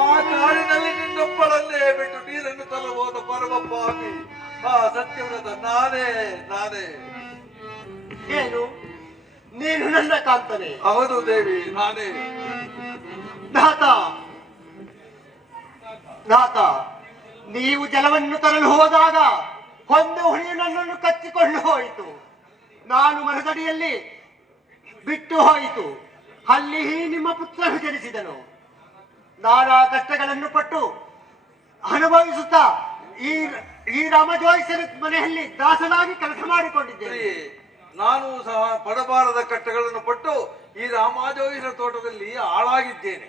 ಆ ಕಾಡಿನಲ್ಲಿ ನಿನ್ನೊಬ್ಬಳನ್ನೇ ಬಿಟ್ಟು ನೀರನ್ನು ತರಬಹುದು ಪರಮ ಪಾಪಿ, ಆ ಸತ್ಯವ್ರತ ನಾನೇ. ಏನು, ನೀನು ನನ್ನ ಕಾಂತನೆ? ಹೌದು ದೇವಿ, ನಾನೇ. ನಾಥ, ನೀವು ಜಲವನ್ನು ತರಲು ಹೋದಾಗ ಒಂದು ಹುಳಿ ನನ್ನನ್ನು ಕಚ್ಚಿಕೊಂಡು ಹೋಯಿತು. ನಾನು ಮರದಡಿಯಲ್ಲಿ ಬಿಟ್ಟು ಹೋಯಿತು. ಅಲ್ಲಿ ನಿಮ್ಮ ಪುತ್ರನು ಜನಿಸಿದನು. ನಾನಾ ಕಷ್ಟಗಳನ್ನು ಪಟ್ಟು ಅನುಭವಿಸುತ್ತಾ ಈ ರಾಮಜೋಯಿಸರ ಮನೆಯಲ್ಲಿ ದಾಸನಾಗಿ ಕೆಲಸ ಮಾಡಿಕೊಂಡಿದ್ದೇನೆ. ನಾನು ಸಹ ಪಡಬಾರದ ಕಷ್ಟಗಳನ್ನು ಪಟ್ಟು ಈ ರಾಮಾಜೋಯಿಸರ ತೋಟದಲ್ಲಿ ಹಾಳಾಗಿದ್ದೇನೆ.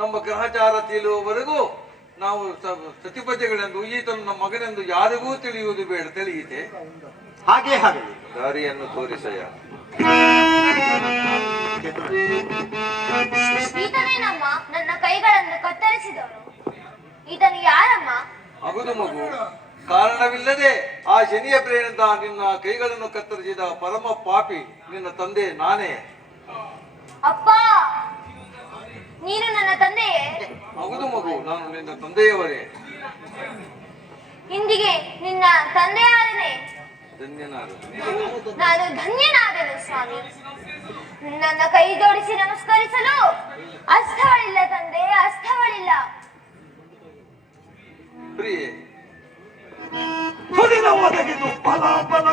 ನಮ್ಮ ಗ್ರಹಚಾರ ತಿಳಿಯುವವರೆಗೂ ನಾವು ಸತಿಪತಿಗಳೆಂದು ಈತನು ನಮ್ಮ ಮಗನೆಂದು ಯಾರಿಗೂ ತಿಳಿಯುವುದು ಬೇಡ. ತಿಳಿಯಿತೆ? ಹಾಗೆ ದಾರಿಯನ್ನು ತೋರಿಸಯ್ಯ. ಈತನೇನಮ್ಮ ನನ್ನ ಕೈಗಳನ್ನು ಕತ್ತರಿಸಿದವನು? ಈತನು ಯಾರಮ್ಮ? ಅಗುದು ಮಗು, ಕಾರಣವಿಲ್ಲದೆ ಆ ಶನಿಯ ಪ್ರೇರಣದ ನಿನ್ನ ಕೈಗಳನ್ನು ಕತ್ತರಿಸಿದ ಪರಮ ಪಾಪಿ ನಿನ್ನ ತಂದೆ ನಾನೇ. ಅಪ್ಪ, ನೀನು ನನ್ನ ತಂದೆಯೇ? ಹೌದು ಮಗು, ನಾನು ನಿನ್ನ ತಂದೆಯವರೇ. ಇಂದಿಗೆ ನಿನ್ನ ತಂದೆಯಾದನೆ. ಧನ್ಯನಾದ. ನಾನು ಧನ್ಯನಾದೆನು ಸ್ವಾಮಿ. ನನ್ನ ಕೈ ಜೋಡಿಸಿ ನಮಸ್ಕರಿಸಲು ಅಸ್ಥವಳಿಲ್ಲ ತಂದೆ, ಅಸ್ಥವಳಿಲ್ಲ. ಪ್ರಿಯೆ, ಸುದಿನ ಒದಗಿತು ಫಲ ಫಲ,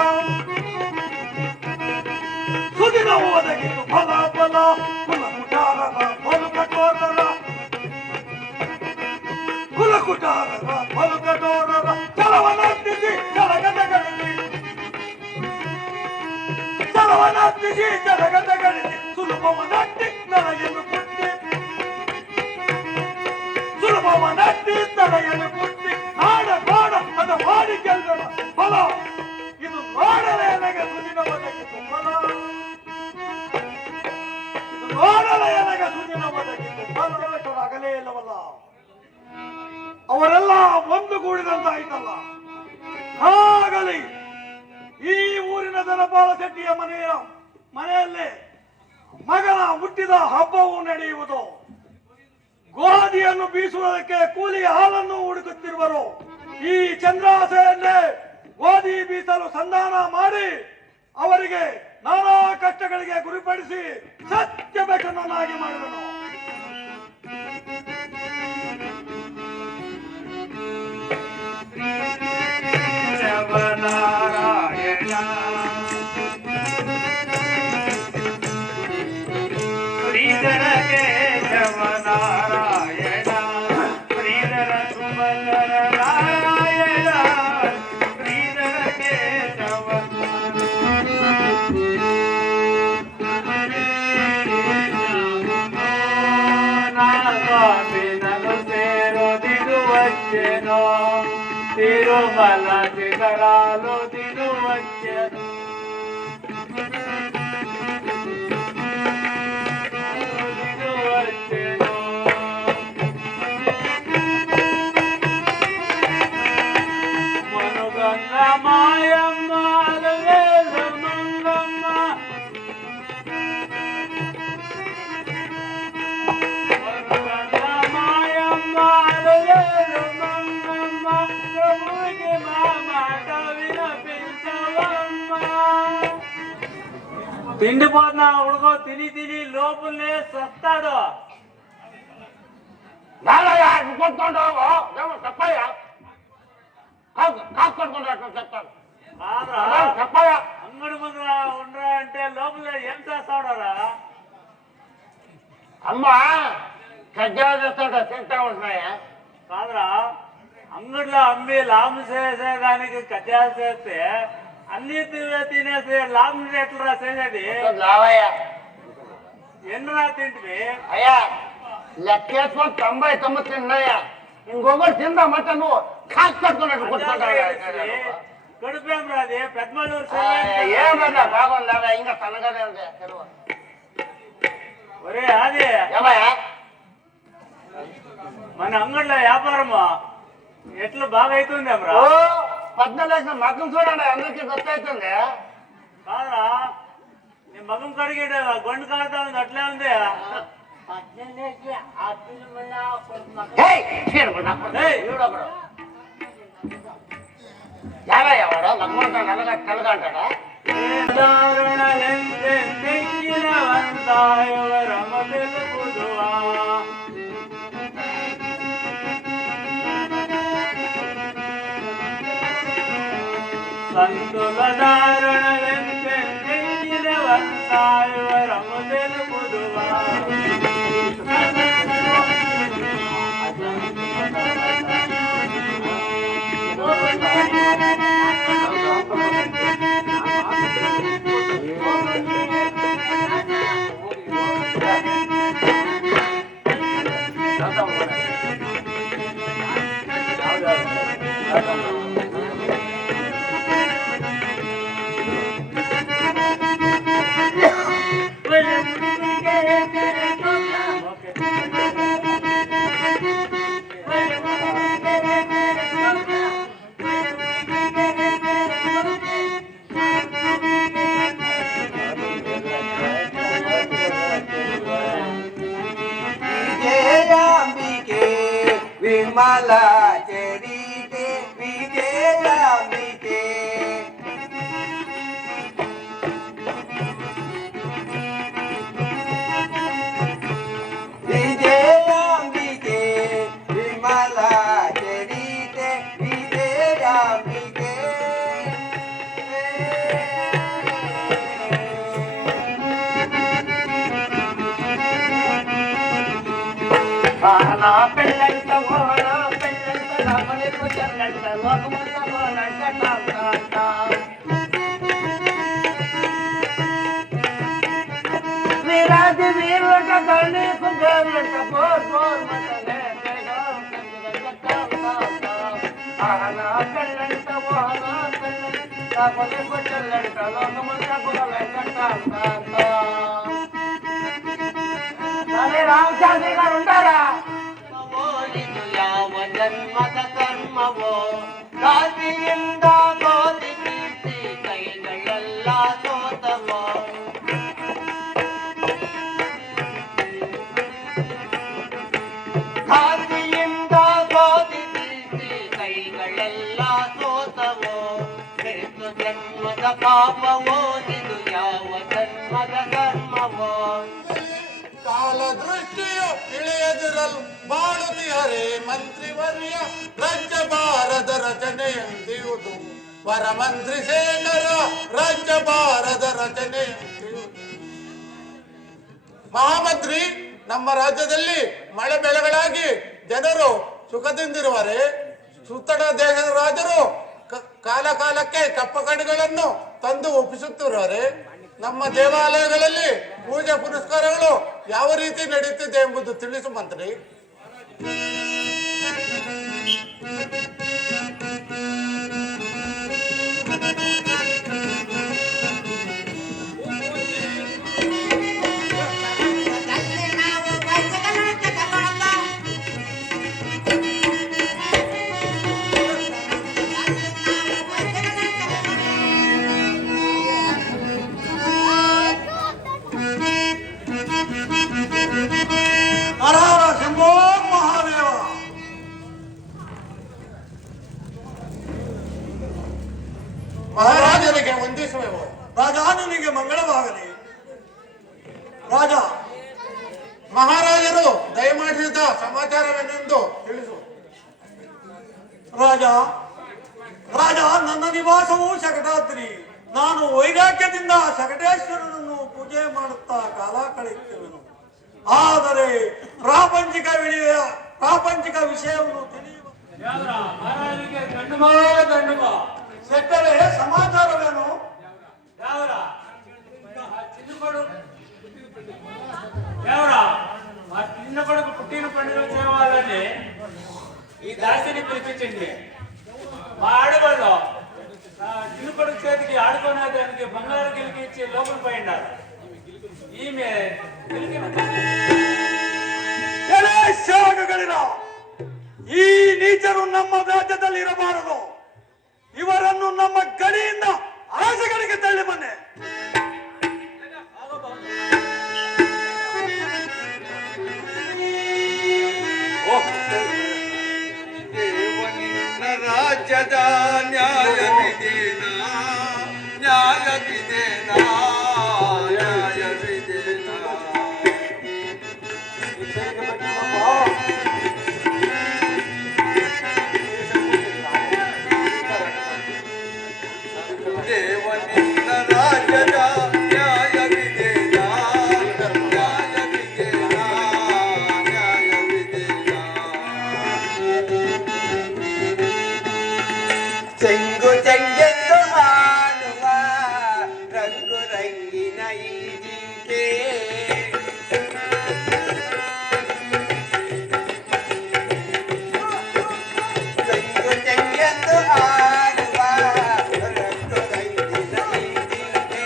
ಸುದಿನ ಒದಗಿತು ಫಲ ಫಲ, ಕುಲಕುಟಾರರ ಬಲುಕಟೋರರ, ಕುಲಕುಟಾರರ ಬಲುಕಟೋರರ ಚಲವನರ್ತಿಸಿ ಜಲಗದಗಳಿಸಿ, ಚಲವನರ್ತಿಸಿ ಜಲಗದಗಳಿಸಿ, ಸುಲಭವನಟ್ಟಿ ತಲೆಯನ್ನು ಕುಟ್ಟಿ, ಸುಲಭವನಟ್ಟಿ ತಲೆಯನ್ನು ಕುಟ್ಟಿ, ನಾಡ ಕಾಡ ಅದ ಮಾಡಿ ಗೆಲ್ಲದ ಫಲ. ಇದು ನೋಡಲೇ ನನಗೆ ಸುದಿನ ಒದಗಿತು ಫಲ, ಇದು ನೋಡಲೇ ನನಗೆ ಸುದಿನ ಒದಗಿತು ಫಲ. ಆಗಲೇ ಇಲ್ಲವಲ್ಲ, ಅವರೆಲ್ಲ ಒಂದುಗೂಡಿದಂತಾಯ್ತಲ್ಲ. ಹಾಗಲಿ ಈ ಊರಿನ ದನಪಾಲ ಶೆಟ್ಟಿಯ ಮನೆಯಲ್ಲಿ ಮಗನ ಹುಟ್ಟಿದ ಹಬ್ಬವು ನಡೆಯುವುದು. ಗೋಧಿಯನ್ನು ಬೀಸುವುದಕ್ಕೆ ಕೂಲಿ ಹಾಲನ್ನು ಹುಡುಕುತ್ತಿರುವರು. ಈ ಚಂದ್ರಾಸೆಯನ್ನೇ ಗೋಧಿ ಬೀಸಲು ಸಂಧಾನ ಮಾಡಿ ಅವರಿಗೆ ನಾನಾ ಕಷ್ಟಗಳಿಗೆ ಗುರಿಪಡಿಸಿ ಸತ್ಯ ಬೇಕನ್ನಾಗಿ ಮಾಡಿದನು. ನಾರಾಯಣ ಶ್ರೀಧರ ಕೇಶವ ನಾರಾಯಣ, ಶ್ರೀಧರ ಸುಮಧರ ನಾರಾಯಣ, ಶ್ರೀಧರ ಕೇಶವ ಸ್ವಾಮಿ ನನು ಸೇರೋದಿರುವಚ್ಚೆನೋ, ತಿರುಮಲ ಶಿಖರಾಲು ತಿರುವಚ್ಚೆನೋ, ಮನುಗಂಗ ಮಾಯಮ್ಮ ಅಲವೇಲು ಮಂಗಮ್ಮ, ಮನುಗಂಗ ಮಾಯಮ್ಮ ಅಲವೇಲು ಮಂಗಮ್ಮ, ಪ್ರಭುವಿಗೆ ಮಾಮಾಟವಿನ ಪಿಂಚವಮ್ಮ. తిండిపోతున్నా ఉడకో తిని తిని లోపలనే సస్తాడు. అంగడి ముందర ఉండరా అంటే లోపల ఏం చేస్తాడరా? అమ్మా కజ్జాలు చేస్తాడు, తింటా ఉంటున్నాయా? కాదురా, అంగడిలో అమ్మి లాభం చేసేదానికి కజ్జాలు చేస్తే అన్ని తినేసి లాభం ఎట్లా చేసేది? లావయ్యా ఎన్నరా తింటివి? అయ్యా లెక్కేసుకొని 99 తిన్నాయా, ఇంకొకటి తిందామంటే నువ్వు కాసు కట్టుకున్నట్టు కొట్టుకుంటావు. కడుపేం రాది పెద్దమల్లూరు ఏమన్నా బాగుందా? ఇంకా సన్నగానే ఉంది. ఒరే అది ఏమయ్యా మన అంగడిలో వ్యాపారము ఎట్లా బాగా అవుతుంది అమ్రా? 14 మగం చూడండి, అందరికీ గుర్తవుతుంది. కాదురా, నీ మగం కడిగేట గొండు కాడుతా ఉంది, అట్లే ఉంది. ఎవడో లగ్మంటా నల్లగా తెల్లగా అంటాడా? సంతుల దారుణలెందెందిన వంశాయవరము తెలుపుదువా. ವಿಮಲಾ ಚರಿತೆ ವಿಜಯಾಂಬಿಕೆ ವಿಜಯಾಂಬಿಕೆ ವಿಮಲಾ ಚರಿತೆ ವಿಜಯಾಂಬಿಕೆ పెళ్ళంట పెళ్ళంట రామలింగ చెల్లంట లోకముల వీరాది వీరులట దండి కుందేళ్ళంట పోర్ పోర్ మతలే పెళ్ళంట రామలింగ చెల్లంట లోకముల రామశాస్త్రి గారు ఉంటారా ಯಾವ ಜನ್ಮದ ಕರ್ಮವೋ ಗಾದಿಯಿಂದ ಗೋಧಿ ಕೀರ್ತಿ ಕೈಗಳೆಲ್ಲ ಸೋತವೋ ಗಾದಿಯಿಂದ ಗೋಧಿ ಕೀರ್ತಿ ಕೈಗಳೆಲ್ಲ ಸೋತವೋ ಎಷ್ಟು ಜನ್ಮದ ಪಾಪವೋ ಇದು ಯಾವ ಜನ್ಮದ ಕರ್ಮವೋ ಕಾಲದೃಷ್ಟಿಯು ತಿಳಿಯದಿರಲು ಬಾಳುತ್ತಿಹರೇ ಮಂತ್ರಿವರ್ಯ ರಾಜ್ಯ ಭಾರದ ರಚನೆಯಂತಿರುವುದು ವರಮಂತ್ರಿ ಶೇಖರ ರಾಜ್ಯ ಭಾರದ ರಚನೆಯಂತಿರುವುದು. ಮಹಾಮಂತ್ರಿ, ನಮ್ಮ ರಾಜ್ಯದಲ್ಲಿ ಮಳೆ ಬೆಳೆಗಳಾಗಿ ಜನರು ಸುಖದಿಂದಿರುವರೆ ಸುತ್ತಣ ದೇಶದ ರಾಜರು ಕಾಲ ಕಾಲಕ್ಕೆ ಕಪ್ಪಕಣಿಗಳನ್ನು ತಂದು ಒಪ್ಪಿಸುತ್ತಿರುವರೆ ನಮ್ಮ ದೇವಾಲಯಗಳಲ್ಲಿ ಪೂಜೆ ಪುನಸ್ಕಾರಗಳು ಯಾವ ರೀತಿ ನಡೆಯುತ್ತಿದೆ ಎಂಬುದು ತಿಳಿಸು ಮಂತ್ರಿ. ಶಂಭೋ ಮಹಾದೇವ. ಮಹಾರಾಜನಿಗೆ ವಂದಿಸುವೆವು. ರಾಜಾನನಿಗೆ ಮಂಗಳವಾಗಲಿ. ರಾಜ, ಮಹಾರಾಜರು ದಯಮಾಡಿಸಿದ ಸಮಾಚಾರವೇನೆಂದು ತಿಳಿಸು. ರಾಜ ರಾಜ ನನ್ನ ನಿವಾಸವು ಶಕಟಾದ್ರಿ. ನಾನು ವೈರಾಗ್ಯದಿಂದ ಶಕಟೇಶ್ವರನನ್ನು ಪೂಜೆ ಮಾಡುತ್ತಾ ಕಾಲ ಕಳೆಯುತ್ತೇವೆನು. ಆದರೆ ಪ್ರಾಪಂಚಿಕ ವಿಷಯವನ್ನು ತಿಳಿಯುವ ಮಹಾರಾಜನಿಗೆ ದಂಡುಮ ಸೆಟ್ಟರೆ ಸಮಾಚಾರವೇನು? ಯಾವರ చిన్నపడు మా చిన్న కొడుకు పుట్టిన పండుగ చేయాలని ఈ దాసిని పిలిపించండి. మా ఆడవాళ్ళు చిన్న కొడుకు చేతికి ఆడుకోవడానికి బంగారు గిలికి ఇచ్చి లోపల పోయినారు. ఈమె ಈ ನೀಚರು ನಮ್ಮ ರಾಜ್ಯದಲ್ಲಿ ಇರಬಾರದು. ಇವರನ್ನು ನಮ್ಮ ಗಡಿಯಿಂದ ಆಸೆಗಳಿಗೆ ತಳ್ಳಿ ಬನ್ನಿ. ದೇವನಿನ್ನ ರಾಜ್ಯದ ನ್ಯಾಯವಿದೇನಾ ನ್ಯಾಯವಿದೇನಾ ನ್ಯಾಯವಿದೇನಾ ದೇವನಿನ್ನ ರಾಜ್ಯದ ನ್ಯಾಯವಿದೇನಾ ನ್ಯಾಯವಿದೇನಾ ನ್ಯಾಯವಿದೇನಾ ಚೆಂಗು ಚೆಂಗೆಂದು ಆಡುವ ರಂಗು ರಂಗಿನ ಈ ಜಿಂಕೆ ಚೆಂಗು ಚೆಂಗೆಂದು ಆಡುವ ರಂಗು ರಂಗಿನ ಈ ಜಿಂಕೆ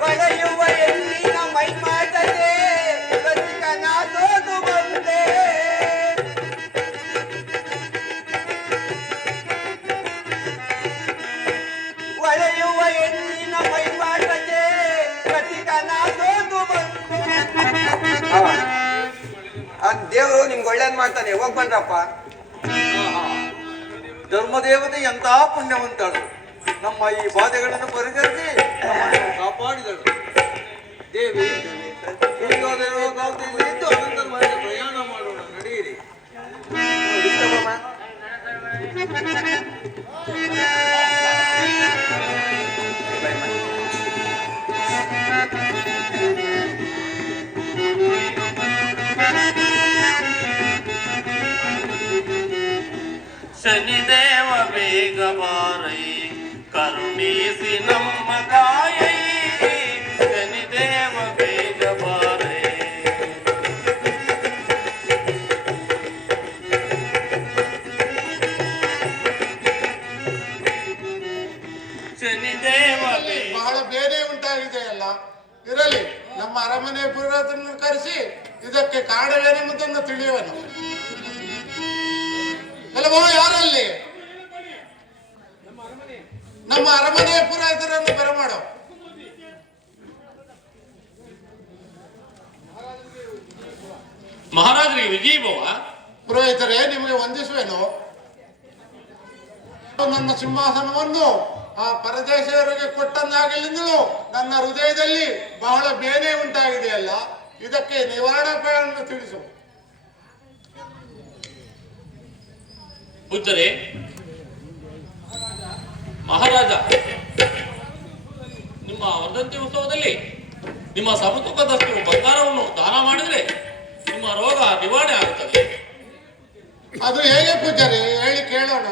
ಹೊಳೆಯುವ ಎಲ್ಲಿನ ಮೈ ಮಾತದೆ ಬದುಕನ ಸೋದು ಬಂದೆ ಒಳ್ಳೇದ್ ಮಾಡ್ತಾನೆ. ಹೋಗ್ ಬಂದ್ರಪ್ಪ. ಧರ್ಮದೇವತೆ ಎಂತ ಪುಣ್ಯವಂತಳು, ನಮ್ಮ ಈ ಬಾಧೆಗಳನ್ನು ಪರಿಹರಿಸಿ ನಮ್ಮನ್ನು ಕಾಪಾಡಿದಳು. ದೇವಿ ಹೀಗಾದರೆ ಹೋಗಾವತಿಯಲ್ಲಿ ಇದ್ದು ಅನಂತರ ಮನೆಗೆ ಪ್ರಯಾಣ ಮಾಡೋಣ, ನಡೆಯಿರಿ. ಶನಿದೇವ ಬೇಗ ಬಾರೈ ಕರುಣಿಸಿ ನಮ್ಮ ಕಾಯೈ, ಶನಿದೇವ ಬೇಗ ಬಾರೈ. ಶನಿದೇವ ಬಹಳ ಬೇರೆ ಉಂಟಾಗಿದೆ ಅಲ್ಲ. ಇರಲಿ, ನಮ್ಮ ಅರಮನೆ ಪುರೋಹಿತರನ್ನು ಕರೆಸಿ ಇದಕ್ಕೆ ಕಾರಣವೇನೆಂಬುದನ್ನು ತಿಳಿಯುವನು. ಅಲ್ಲವೋ ಯಾರಲ್ಲಿ? ನಮ್ಮ ಅರಮನೆ ಪುರೋಹಿತರನ್ನು ಬರಮಾಡೋ. ಮಹಾರಾಜರಿಗೆ ವಿಜಯಭವ. ಪುರೋಹಿತರೇ, ನಿಮಗೆ ವಂದಿಸುವೆನು. ನನ್ನ ಸಿಂಹಾಸನವನ್ನು ಆ ಪರದೇಶಿಯರಿಗೆ ಕೊಟ್ಟಂದಾಗಲಿಂದಲೂ ನನ್ನ ಹೃದಯದಲ್ಲಿ ಬಹಳ ಬೇನೆ ಉಂಟಾಗಿದೆಯಲ್ಲ, ಇದಕ್ಕೆ ನಿವಾರಣೆಗಳನ್ನು ತಿಳಿಸು. ಪೂಜ್ಯರೇ, ಮಹಾರಾಜ ನಿಮ್ಮ ವರ್ಧಂತಿ ಉತ್ಸವದಲ್ಲಿ ನಿಮ್ಮ ಸಮತೂಕದಷ್ಟು ಬಂಗಾರವನ್ನು ದಾನ ಮಾಡಿದ್ರೆ ನಿಮ್ಮ ರೋಗ ನಿವಾರಣೆ ಆಗುತ್ತದೆ. ಅದು ಹೇಗೆ ಪೂಜ್ಯರೇ, ಹೇಳಿ ಕೇಳೋಣ.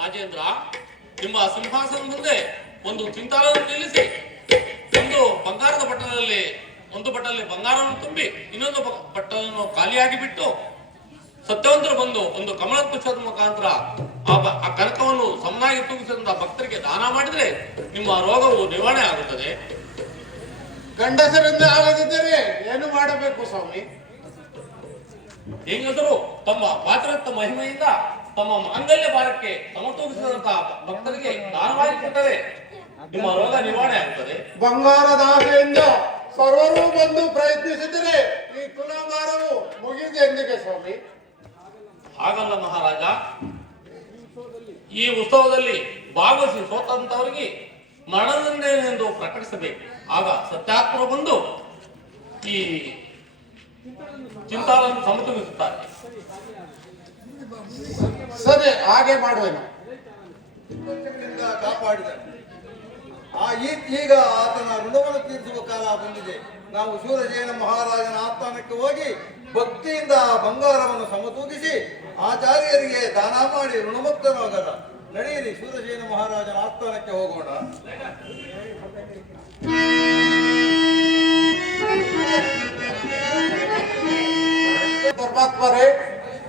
ರಾಜೇಂದ್ರ, ನಿಮ್ಮ ಸಿಂಹಾಸನ ಮುಂದೆ ಒಂದು ಚಿಂತಾಲನ್ನು ನಿಲ್ಲಿಸಿ ಒಂದು ಬಂಗಾರದ ಪಟ್ಟಣದಲ್ಲಿ ಒಂದು ಪಟ್ಟದಲ್ಲಿ ಬಂಗಾರವನ್ನು ತುಂಬಿ ಇನ್ನೊಂದು ಪಟ್ಟಣವನ್ನು ಖಾಲಿಯಾಗಿ ಬಿಟ್ಟು ಸತ್ಯವಂತರು ಬಂದು ಒಂದು ಕಮಲ ಪುಷ್ಪದ ಮುಖಾಂತರ ಆ ಕನಕವನ್ನು ಸಮನಾಗಿ ತೂಗಿಸಿದ ಭಕ್ತರಿಗೆ ದಾನ ಮಾಡಿದ್ರೆ ನಿಮ್ಮ ರೋಗವು ನಿವಾರಣೆ ಆಗುತ್ತದೆ. ಗಂಡಸರಿಂದ ಆಗದಿದ್ದರೆ ಏನು ಮಾಡಬೇಕು ಸ್ವಾಮಿ? ಹೆಂಗಸರು ತಮ್ಮ ಪಾತ್ರತ್ವ ಮಹಿಮೆಯಿಂದ ತಮ್ಮ ಮಾಂಗಲ್ಯ ಭಾರಕ್ಕೆ ಸಮತೂಗಿಸಿದಂತಹ ಭಕ್ತರಿಗೆ ದಾನವಾಗಿ ಕೊಟ್ಟರೆ ನಿಮ್ಮ ರೋಗ ನಿವಾರಣೆ ಆಗುತ್ತದೆ. ಬಂಗಾರದ ಆಸೆಯಿಂದ ಸರ್ವರೂ ಬಂದು ಪ್ರಯತ್ನಿಸಿದರೆ ಈ ತುಲಾಭಾರವು ಮುಗಿದು ಎಂದಿಗೆ ಸ್ವಾಮಿ? ಹಾಗಲ್ಲ ಮಹಾರಾಜ, ಈ ಉತ್ಸವದಲ್ಲಿ ಭಾಗವಹಿಸಿ ಸೋತಂತವರಿಗೆ ಮರಣದಂಡನೆಂದು ಪ್ರಕಟಿಸಬೇಕು. ಆಗ ಸತ್ಯಾತ್ಮರು ಬಂದು ಈ ಚಿಂತಾಲನ್ನು ಸಮತೂಗಿಸುತ್ತಾರೆ. ಸರಿ, ಹಾಗೆ ಮಾಡುವೆನು. ಕಾಪಾಡಿದ ಈಗ ಆತನ ಋಣವನ್ನು ತೀರಿಸುವ ಕಾಲ ಬಂದಿದೆ. ನಾವು ಶೂರಸೇನ ಮಹಾರಾಜನ ಆಸ್ಥಾನಕ್ಕೆ ಹೋಗಿ ಭಕ್ತಿಯಿಂದ ಬಂಗಾರವನ್ನು ಸಮತೂಗಿಸಿ ಆಚಾರ್ಯರಿಗೆ ದಾನ ಮಾಡಿ ಋಣಮುಕ್ತನಾಗಲ್ಲ. ನಡೆಯಿರಿ, ಶೂರಸೇನ ಮಹಾರಾಜನ ಆಸ್ಥಾನಕ್ಕೆ ಹೋಗೋಣ. ಧರ್ಮಾತ್ಮರೇ,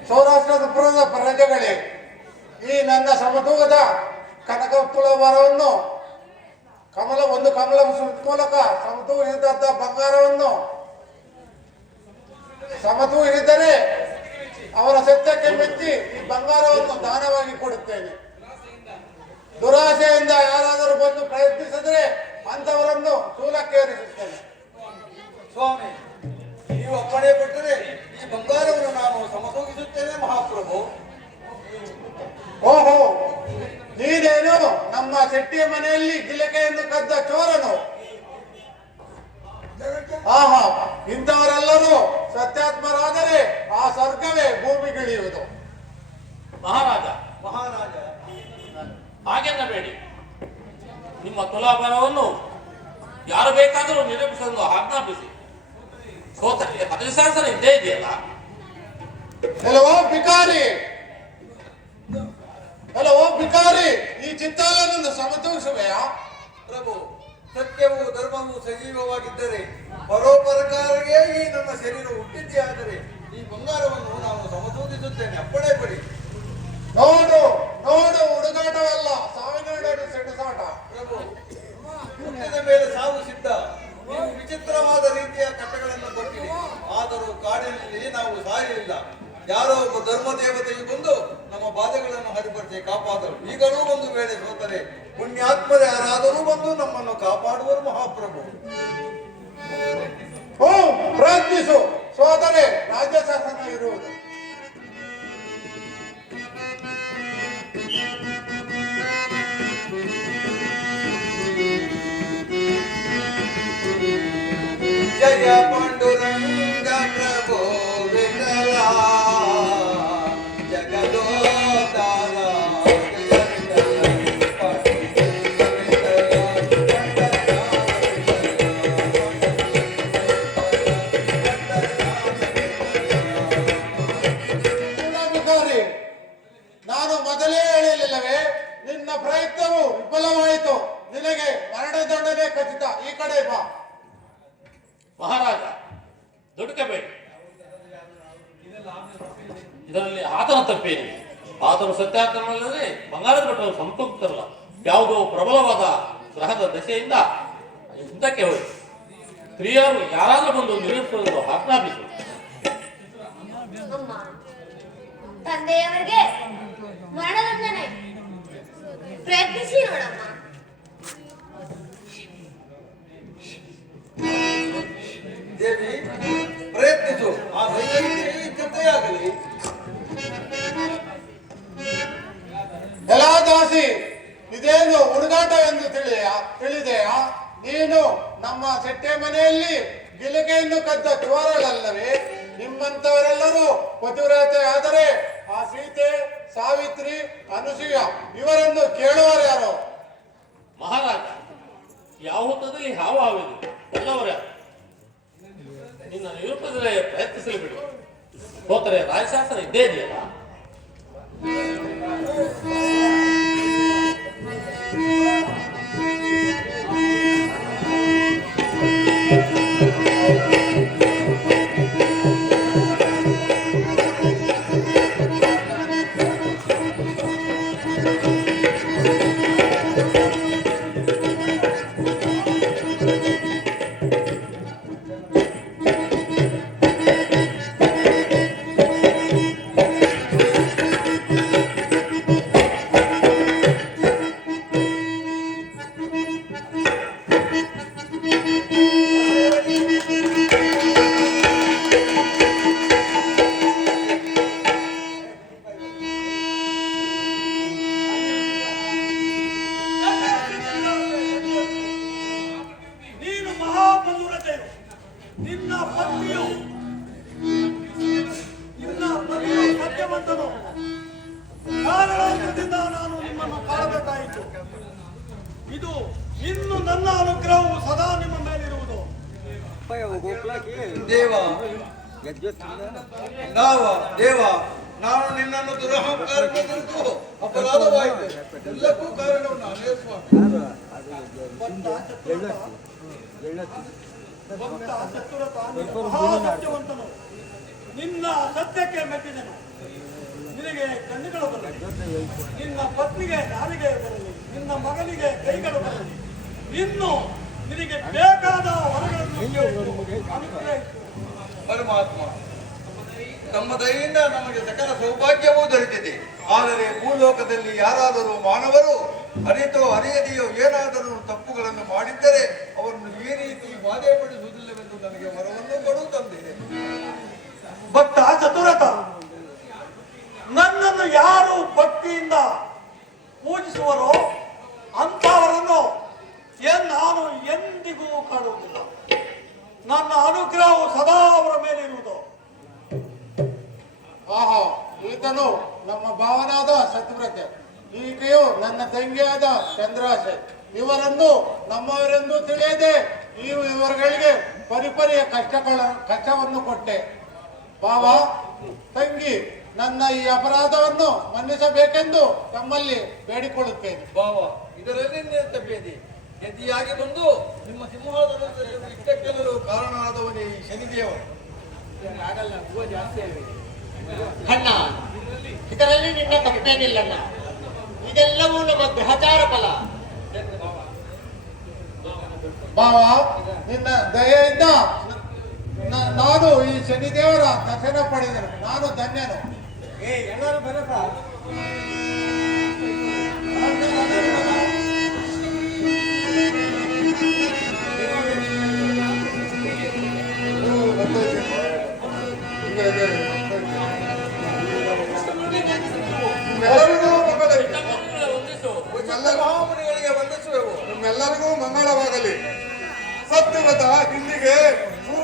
ಸೌರಾಷ್ಟ್ರದ ಪುರದ ಪ್ರಜೆಗಳೇ, ಈ ನನ್ನ ಸಮತೂಗದ ಕನಕ ತುಲಾಭಾರವನ್ನು ಒಂದು ಕಮಲ ಮೂಲಕ ಸಮತೂಗಿಸಿದಂತ ಬಂಗಾರವನ್ನು ಸಮತೂಗಿಸಿದರೆ ಅವರ ಸತ್ಯಕ್ಕೆ ಮೆಚ್ಚಿ ಈ ಬಂಗಾರವನ್ನು ದಾನವಾಗಿ ಕೊಡುತ್ತೇನೆ. ದುರಾಸೆಯಿಂದ ಯಾರಾದರೂ ಬಂದು ಪ್ರಯತ್ನಿಸಿದರೆ ಅಂತವರನ್ನು ಶೂಲಕ್ಕೇರಿಸುತ್ತೇನೆ. ಸ್ವಾಮಿ, ನೀವು ಅಪ್ಪಣೆ ಕೊಟ್ಟರೆ ಈ ಬಂಗಾರವನ್ನು ನಾನು ಸಮತೂಗಿಸುತ್ತೇನೆ ಮಹಾಪ್ರಭು. ಓಹೋ, ನೀನೇನು ನಮ್ಮ ಶೆಟ್ಟಿಯ ಮನೆಯಲ್ಲಿ ಗಿಲಕೆಯನ್ನು ಕದ್ದ ಚೋರನು? ಆಹಾ, ಇಂಥವರೆಲ್ಲರೂ ಸತ್ಯಾತ್ಮರಾದರೆ ಆ ಸ್ವರ್ಗವೇ ಭೂಮಿಗಿಳಿಯುವುದು. ಮಹಾರಾಜ ಹಾಗೆನ್ನಬೇಡಿ. ನಿಮ್ಮ ತುಲಾಭಾರವನ್ನು ಯಾರು ಬೇಕಾದರೂ ನಿರೂಪಿಸಲು ಆಜ್ಞಾಪಿಸಿ. ಸೋತಕ್ಕೆ ಹರಿಶಾಸನ ಇದ್ದೇ ಇದೆಯಲ್ಲ. ಎಲ್ಲವೋ ಭಿಕಾರಿ, ಈ ಚಿತ್ತಾಲನನ್ನು ಸಮತೂಗಿಸುವೆಯಾ? ಪ್ರಭು, ಸತ್ಯವು ಧರ್ಮವು ಸಜೀವವಾಗಿದ್ದರೆ ಪರೋಪರಕಾರಿಗೆ ಈ ನನ್ನ ಶರೀರ ಹುಟ್ಟಿದ್ದೇ ಆದರೆ ಈ ಬಂಗಾರವನ್ನು ನಾನು ಸಮತೂಗಿಸುತ್ತೇನೆ. ಅಪ್ಪಣೆ ಕೊಡಿ. ನೋಡು, ಹುಡುಗಾಟವಲ್ಲ, ಸಾವಿನ ಸೆಣಸಾಟ. ಪ್ರಭು, ಹುಟ್ಟಿದ ಮೇಲೆ ಸಾವು ಸಿದ್ಧ. ನೀವು ವಿಚಿತ್ರವಾದ ರೀತಿಯ ಕಥೆಗಳನ್ನು ಕೊಟ್ಟಿರಿ. ಆದರೂ ಕಾಡಿನಲ್ಲಿ ನಾವು ಸಾಯಲಿಲ್ಲ. ಯಾರೋ ಒಬ್ಬ ಧರ್ಮದೇವತೆಯು ಬಂದು ನಮ್ಮ ಬಾಧೆಗಳನ್ನು ಹರಿಪಡಿಸಿ ಕಾಪಾದರು. ಈಗಲೂ ಒಂದು ವೇಳೆ ಸೋತರೆ ಪುಣ್ಯಾತ್ಮರು ಯಾರಾದರೂ ಬಂದು ನಮ್ಮನ್ನು ಕಾಪಾಡುವರು ಮಹಾಪ್ರಭು. ಪ್ರಯತ್ನಿಸು, ಸೋದರೆ ರಾಜ್ಯ ಶಾಸನ ಇರುವುದು. ಜಯ ಪಾಂಡುರಂಗ ಪ್ರಭೋ ವಿಠಲ ಜಗದೋದ್ಧಾರ ಜಯ ವಿಠಲ ಪಾಂಡುರಂಗ ಜಿಲ್ಲಾಧಿಕಾರಿ, ನಾನು ಮೊದಲೇ ಹೇಳಿರಲಿಲ್ಲವೇ ನಿನ್ನ ಪ್ರಯತ್ನವು ವಿಫಲವಾಯಿತು. ನಿನಗೆ ಮರಣದಂಡನೆ ಖಚಿತ. ಈ ಕಡೆ ಬಾ. ಮಹಾರಾಜ ದುಡುಕಬೇಡಿ, ಇದರಲ್ಲಿ ಆತನ ತಪ್ಪೇನಿದೆ. ಆತನು ಸತ್ಯಾಗ್ರಹವಲ್ಲದೆ ಬಂಗಾರದ ಭಟ್ಟರು ಸಂತೃಪ್ತರಲ್ಲ. ಯಾವುದೋ ಪ್ರಬಲವಾದ ಗ್ರಹದ ದಶೆಯಿಂದ ಯುದ್ಧಕ್ಕೆ ಹೋಯಿತು. ಸ್ತ್ರೀಯರು ಯಾರಾದರೂ ಬಂದು ನಿಲ್ಲಿಸುವುದು ಆಜ್ಞಾಪಿಸು. ಅಮ್ಮ, ತಂದೆಯವರಿಗೆ ಮರಣದಂಡನೆ ಪ್ರಯತ್ನಿಸಿ ನೋಡಮ್ಮ. ದೇವಿ ಪ್ರಯತ್ನಿಸು. ಆ ಚಿಂತೆಯಾಗಲಿ. ಎಲ್ಲ ದಾಸಿ, ಇದೇನು ಹುಡುಗಾಟ ಎಂದು ತಿಳಿದೆಯಾ? ನೀನು ನಮ್ಮ ಸೆಟ್ಟೆ ಮನೆಯಲ್ಲಿ ಗಿಲಿಗೆಯನ್ನು ಕದ್ದ ಚೋರಳಲ್ಲವೇ? ನಿಮ್ಮಂತವರೆಲ್ಲರೂ ಪತಿವ್ರತೆ ಆದರೆ ಆ ಸೀತೆ, ಸಾವಿತ್ರಿ, ಅನುಸೂಯ ಇವರನ್ನು ಕೇಳುವರ್ಯಾರು? ಮಹಾರಾಜ, ಯಾವ ಹೊತ್ತದಲ್ಲಿ ಹಾವಿದೆ ಎಲ್ಲವರ ನಿನ್ನ ನಿರೂಪಿಸಲೇ ಪ್ರಯತ್ನಿಸಲಿ ಬಿಡು. ಹೋದರೆ ರಾಜಶಾಸನ ಇದ್ದೇ ಇದೆಯಲ್ಲ. ನೀನು ಮಹಾಪತಿವ್ರತೆಯು, ನಿನ್ನ ಪತ್ನಿಯು ಸತ್ಯವಂತನು. ಕಾರಣದಿಂದ ನಾನು ನಿಮ್ಮನ್ನು ಕಾಣಬೇಕಾಯಿತು. ಇದು ಇನ್ನು ನನ್ನ ಅನುಗ್ರಹವು ಸದಾ ನಿಮ್ಮ ಮೇಲಿರುವುದು. ದೇವ ದೇವ, ನಾನು ನಿನ್ನನ್ನು ದುರಹಂಕಾರಕ್ಕೂ ಅಪರಾಧವಾಯಿತು. ಎಲ್ಲಕ್ಕೂ ಕಾರಣವು ನಾನೇ ಸ್ವಾಮಿ. ಭಕ್ತ ಚತುರತ ಮಹಾಸತ್ಯವಂತನು. ನಿನ್ನ ಸತ್ಯಕ್ಕೆ ಮೆಟ್ಟಿದನು. ನಿನಗೆ ಕಣ್ಣುಗಳು ಬರಲಿ, ನಿನ್ನ ಪತ್ನಿಗೆ ನಾಲಿಗೆ ಬರಲಿ, ನಿನ್ನ ಮಗನಿಗೆ ಕೈಗಳು ಬರಲಿ. ಇನ್ನು ನಿನಗೆ ಬೇಕಾದ ಹೊರಗಳನ್ನು ಅನುಗ್ರಹಿಸು. ಪರಮಾತ್ಮ, ತಮ್ಮ ದಯೆಯಿಂದ ನಮಗೆ ಸಕಲ ಸೌಭಾಗ್ಯವೂ ದೊರೆತಿದೆ. ಆದರೆ ಭೂಲೋಕದಲ್ಲಿ ಯಾರಾದರೂ ಮಾನವರು ಅರಿತೋ ಅರಿಯದೆಯೋ ಏನಾದರೂ ತಪ್ಪುಗಳನ್ನು ಮಾಡಿದ್ದರೆ ಅವರನ್ನು ಈ ರೀತಿ ಬಾಧೆಪಡಿಸುವುದಿಲ್ಲವೆಂದು ನನಗೆ ವರವನ್ನು ಕೊಡು ತಂದೆ. ಭಕ್ತ ಚತುರತ, ನನ್ನನ್ನು ಯಾರು ಭಕ್ತಿಯಿಂದ ಪೂಜಿಸುವರೋ ಅಂತವರನ್ನು ನಾನು ಎಂದಿಗೂ ಕಾಣುವುದಿಲ್ಲ. ನನ್ನ ಅನುಗ್ರಹವು ಸದಾ ಅವರ ಮೇಲಿರುವುದು. ಆಹಾ, ಈತನು ನಮ್ಮ ಭಾವನಾದ ಸತ್ಯವ್ರತೆ, ಈಕೆಯು ನನ್ನ ತಂಗಿಯಾದ ಚಂದ್ರಾಸೆ. ಇವರನ್ನು ನಮ್ಮವರೆಂದು ತಿಳಿಯದೆ ಇವರುಗಳಿಗೆ ಪರಿಪರಿಯ ಕಷ್ಟವನ್ನು ಕೊಟ್ಟೆ. ಭಾವ, ತಂಗಿ, ನನ್ನ ಈ ಅಪರಾಧವನ್ನು ಮನ್ನಿಸಬೇಕೆಂದು ತಮ್ಮಲ್ಲಿ ಬೇಡಿಕೊಳ್ಳುತ್ತೇನೆ. ಭಾವ, ಇದರಲ್ಲಿ ತಪ್ಪೇದಿ ಯತಿಯಾಗಿ ಬಂದು ನಿಮ್ಮ ಸಿಂಹಾಸನದಲ್ಲಿ ಇಷ್ಟಕ್ಕೆಲ್ಲರೂ ಕಾರಣನಾದವನೇ ಈ ಶನಿದೇವ. ಅಣ್ಣ, ಇದರಲ್ಲಿ ನಿನ್ನ ತಪ್ಪೇನಿಲ್ಲಣ್ಣ. ಇದೆಲ್ಲವೂ ನಮ್ಮ ಗ್ರಹಚಾರ ಫಲ. ಭಾವ, ನಿನ್ನ ದಯೆಯಿಂದ ನಾನು ಈ ಶನಿದೇವರ ದರ್ಶನ ಪಡೆದನು. ನಾನು ಧನ್ಯನು. ಎಲ್ಲರೂ ಬರಸ ಮಹಾಮುನಿಗಳಿಗೆ ವಂದಿಸುವೆವು. ನಿಮ್ಮೆಲ್ಲರಿಗೂ ಮಂಗಳವಾಗಲಿ. ಸತ್ಯವ್ರತ ಹಿಂದಿಗೆ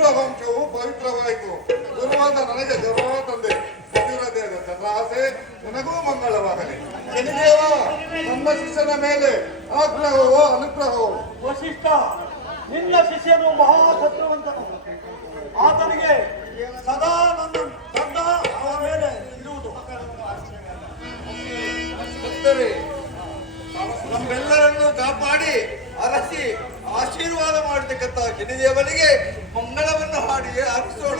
ಪೂರ್ವವಂಶವು ಪವಿತ್ರವಾಯಿತು. ಗುರುವಾದ ನನಗೆ ಗೌರವ ತಂದೆ. ಪತಿವ್ರತೆಯಾದ ಚಂದ್ರಾಸೆ ನನಗೂ ಮಂಗಳವಾಗಲಿ. ಶನಿದೇವ, ನಮ್ಮ ಶಿಷ್ಯನ ಮೇಲೆ ಆಗ್ರಹವೋ ಅನುಗ್ರಹವೋ? ವಸಿಷ್ಠ, ನಿನ್ನ ಶಿಷ್ಯನು ಮಹಾಸತ್ಯವಂತನು. ಆತನಿಗೆ ಸದಾ ನನ್ನ ಶ್ರದ್ಧಾ ಅವನ ಮೇಲೆ ಇರುವುದು. ಭಕ್ತರೇ, ನಮ್ಮೆಲ್ಲರನ್ನು ಕಾಪಾಡಿ ಅರಸಿ ಆಶೀರ್ವಾದ ಮಾಡತಕ್ಕಂತ ಶನಿದೇವನಿಗೆ ಮಂಗಳವನ್ನು ಹಾಡಿ ಅರ್ಪಿಸೋಣ.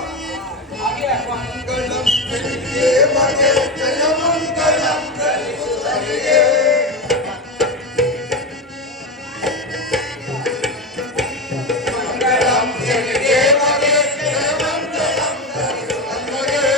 ಮಂಗಳಂ ಶನಿದೇವಗೆ ಜಯ ಮಂಗಳಂ ಗಣಿಸುತ್ತಲಿಗೆ. ಮಂಗಳಂ ಶನಿದೇವಗೆ ಜಯ ಮಂಗಳಂ ಗಣಿಸುತ್ತಲಿಗೆ.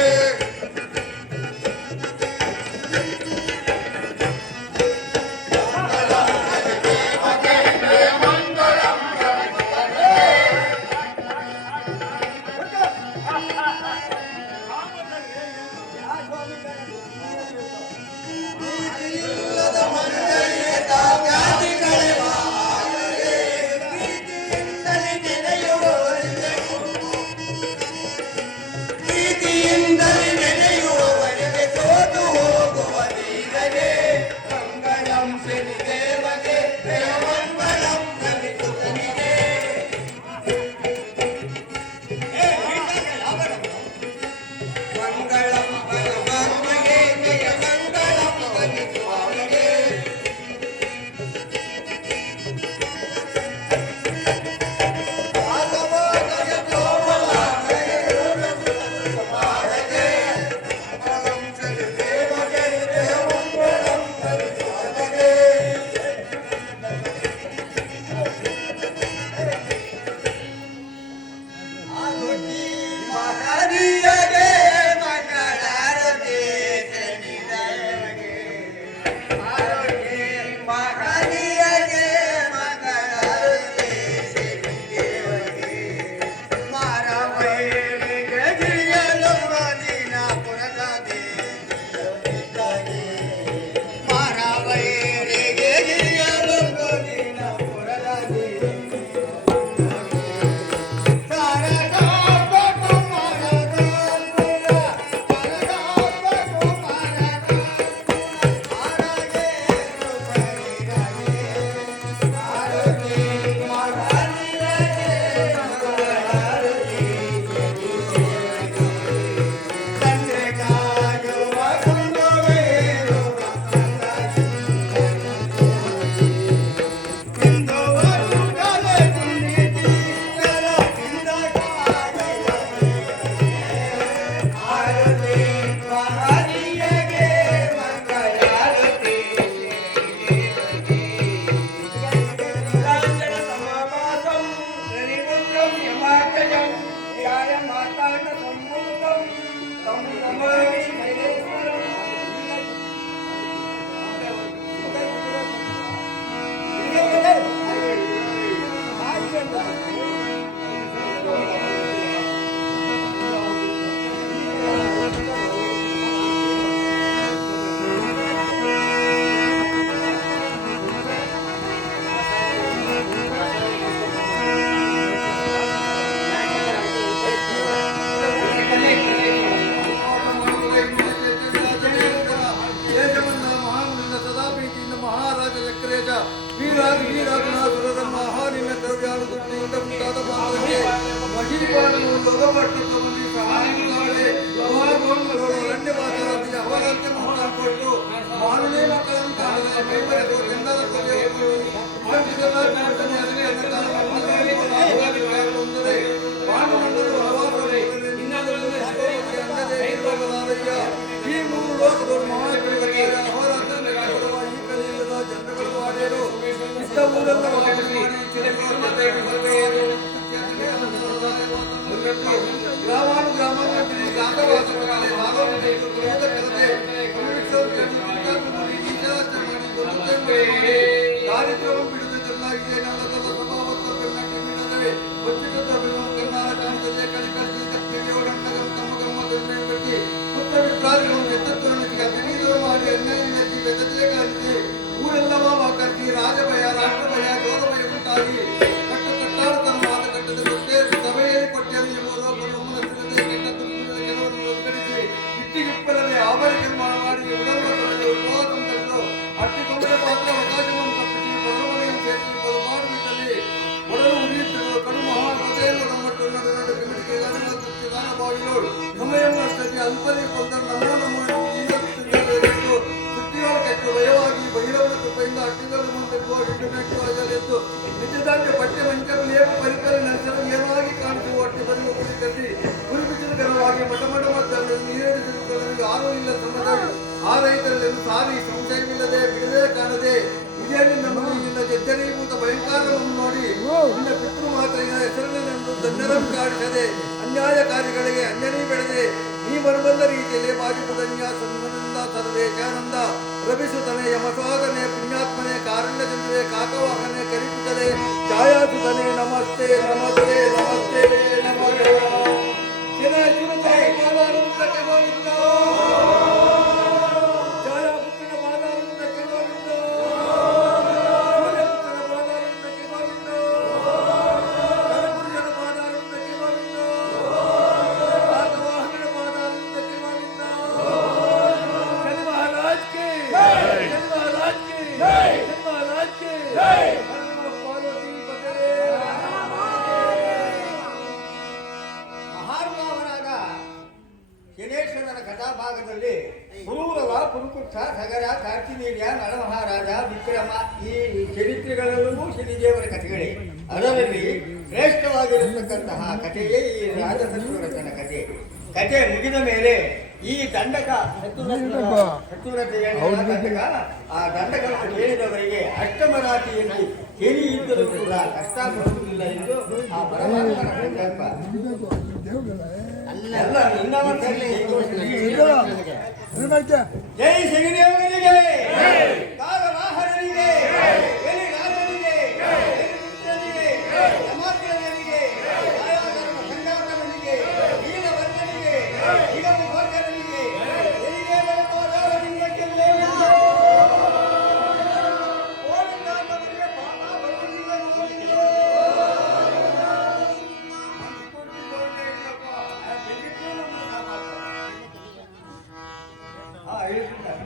ಇಷ್ಟಿಗಿಪ್ಪಲಲ್ಲಿ ಆಭರಿ ನಿರ್ಮಾಣ ಮಾಡಿ ಉಡಲ ತೊಳೆದು ಉಪವಾಸಂ ತೆಗೆದು ಅಟ್ಟಿ ಕೊಂಬೆ ಪಾತ್ರ ಅವಕಾಶವನ್ನು ತಪ್ಪಿಸಿ ಪದಮನೆಯನ್ನು ಸೇರಿಸಿ ಪದಮಾಡುವಿದ್ದಲ್ಲಿ ಒಡಲು ಉರಿಯುತ್ತಿರುವ ಕಡು ಮಹಾನದೆಯನ್ನು ನಮ್ಮಟ್ಟು ನಡು ನಡು ಕಿಮಿಡಿಗೆ ಗಾನ ಬಾಗಿಲೋಳು ಸಮಯಂ ನಷ್ಟಕ್ಕೆ ಅಲ್ಪದಿ ಕೊಂದ ನಮ್ಮನ್ನು ಈಗತ್ತು ಸುದ್ದಿಗಳು ಕೆಟ್ಟು ಭಯವಾಗಿ ಬಹಿರವನ ಕೃಪೆಯಿಂದ ಅಟ್ಟಿಗಳು ಮುಂದಿರುವ ಹಿಂಡು ನೆಟ್ಟು ಅಜಲೆದ್ದು ನಿಜದಾಗ್ಯ ಪಠ್ಯ ಮಂಚದಲ್ಲಿ ಏಕ ಪರಿಕರ ನಡೆಸಲು ನೇರವಾಗಿ ಕಾಣಿಸುವ ಅಟ್ಟಿ ಬರುವ ಕುರಿತಲ್ಲಿ ಗುರುಬಿಸಿಲುಗರವಾಗಿ ಮಠಮಠ ಮಧ್ಯದಲ್ಲಿ ನೀರೇರಿಸಿರುವುದರಲ್ಲಿ ಯಾರೂ ಇಲ್ಲ ಸಮದಲ್ಲಿ ಆ ರೈತರನ್ನು ಸಾರಿ ಸಂಶಯವಿಲ್ಲದೆ ಬಿಡದೆ ಕಾಣದೆ ಇದೇ ನಿನ್ನ ಮಗುವಿನಿಂದ ಜಜ್ಜರೀಭೂತ ಭಯಂಕರವನ್ನು ನೋಡಿ ನಿನ್ನ ಪಿತೃ ಮಾತೆಯ ಹೆಸರಿನೆಂದು ದಂಡರಂ ಕಾಡಿಸದೆ ಅನ್ಯಾಯಕಾರಿಗಳಿಗೆ ಅಂಜನಿ ಬೆಳೆದೆ ನೀ ಬರಬಂದ ರೀತಿಯಲ್ಲಿ ಬಾಜಿಪುದನ್ಯ ಸನ್ಮನಂದ ಸರ್ವೇಶಾನಂದ ರವಿಸುತನೆ ಯಮಸ್ವಾಗನೆ ಪುಣ್ಯಾತ್ಮನೆ ಕಾರಣ್ಯದಿಂದಲೇ ಕಾಕವಾಹನೆ ಕರಿಪುತಲೆ ಛಾಯಾಸುತನೆ ನಮಸ್ತೆ ನಮಸ್ತೆ ನಮಸ್ತೆ ನಮಃ ಮಹಾನುಭಾವನಾದ ಶನೇಶ್ವರನ ಕಥಾಭಾಗದಲ್ಲಿ ಪುರೂರವ ಪುರುಕುಟ್ಟ ಸಗರ ಕಾರ್ತಿವೀರ್ಯ ನಳಮಹಾರಾಜ ವಿಕ್ರಮ ಈ ಚರಿತ್ರೆಗಳೆಲ್ಲವೂ ಶನಿದೇವರ ಕಥೆಗಳೇ. ಅದರಲ್ಲಿ ಶ್ರೇಷ್ಠವಾಗಿರತಕ್ಕಂತಹ ಕಥೆಯೇ ಈ ರಾಜಸತ್ವರಥನ ಕಥೆ. ಕಥೆ ಮುಗಿದ ಮೇಲೆ ಈ ದಂಡಕ ಶತ್ರುರಥ ದಂಡಕ ಆ ದಂಡಕವನ್ನು ಹೇಳಿದವರಿಗೆ ಅಷ್ಟಮರಾತಿಯಲ್ಲಿ ಕೇಳಿ ಇದ್ದರೂ ಕೂಡ ಕಷ್ಟ ಬರುವುದಿಲ್ಲ ಎಂದು ಆ ಪರಮಾತ್ಮನ ಸಂಕಲ್ಪ. ಎಲ್ಲ ನಿನ್ನವರಲ್ಲಿ ಜೈ ಶನಿದೇವನಿಗೆ, ಕಾಲವಾಹನನಿಗೆ, ಎಲಿ ರಾಜನಿಗೆ, ಎಲಿಪುತ್ರನಿಗೆ, ಸಮಾರ್ಗನಿಗೆ, ಆಯಾಧರ್ಮ ಸಂಘಾತನಿಗೆ, ನೀಲವರ್ಣನಿಗೆ, ನಿಗಮಭಾಗನಿಗೆ, ಎಲಿದೇವರ ಪಾದಾರಲಿಂಗಕ್ಕೆಲ್ಲೇ ಓಡಿದಾದವರಿಗೆ ಪಾಪ ಬರುವುದಿಲ್ಲ ನೋಡಿಲ್ಲೋ. ಹಾ ಹೇಳ್ತಿದ್ದಾರೆ.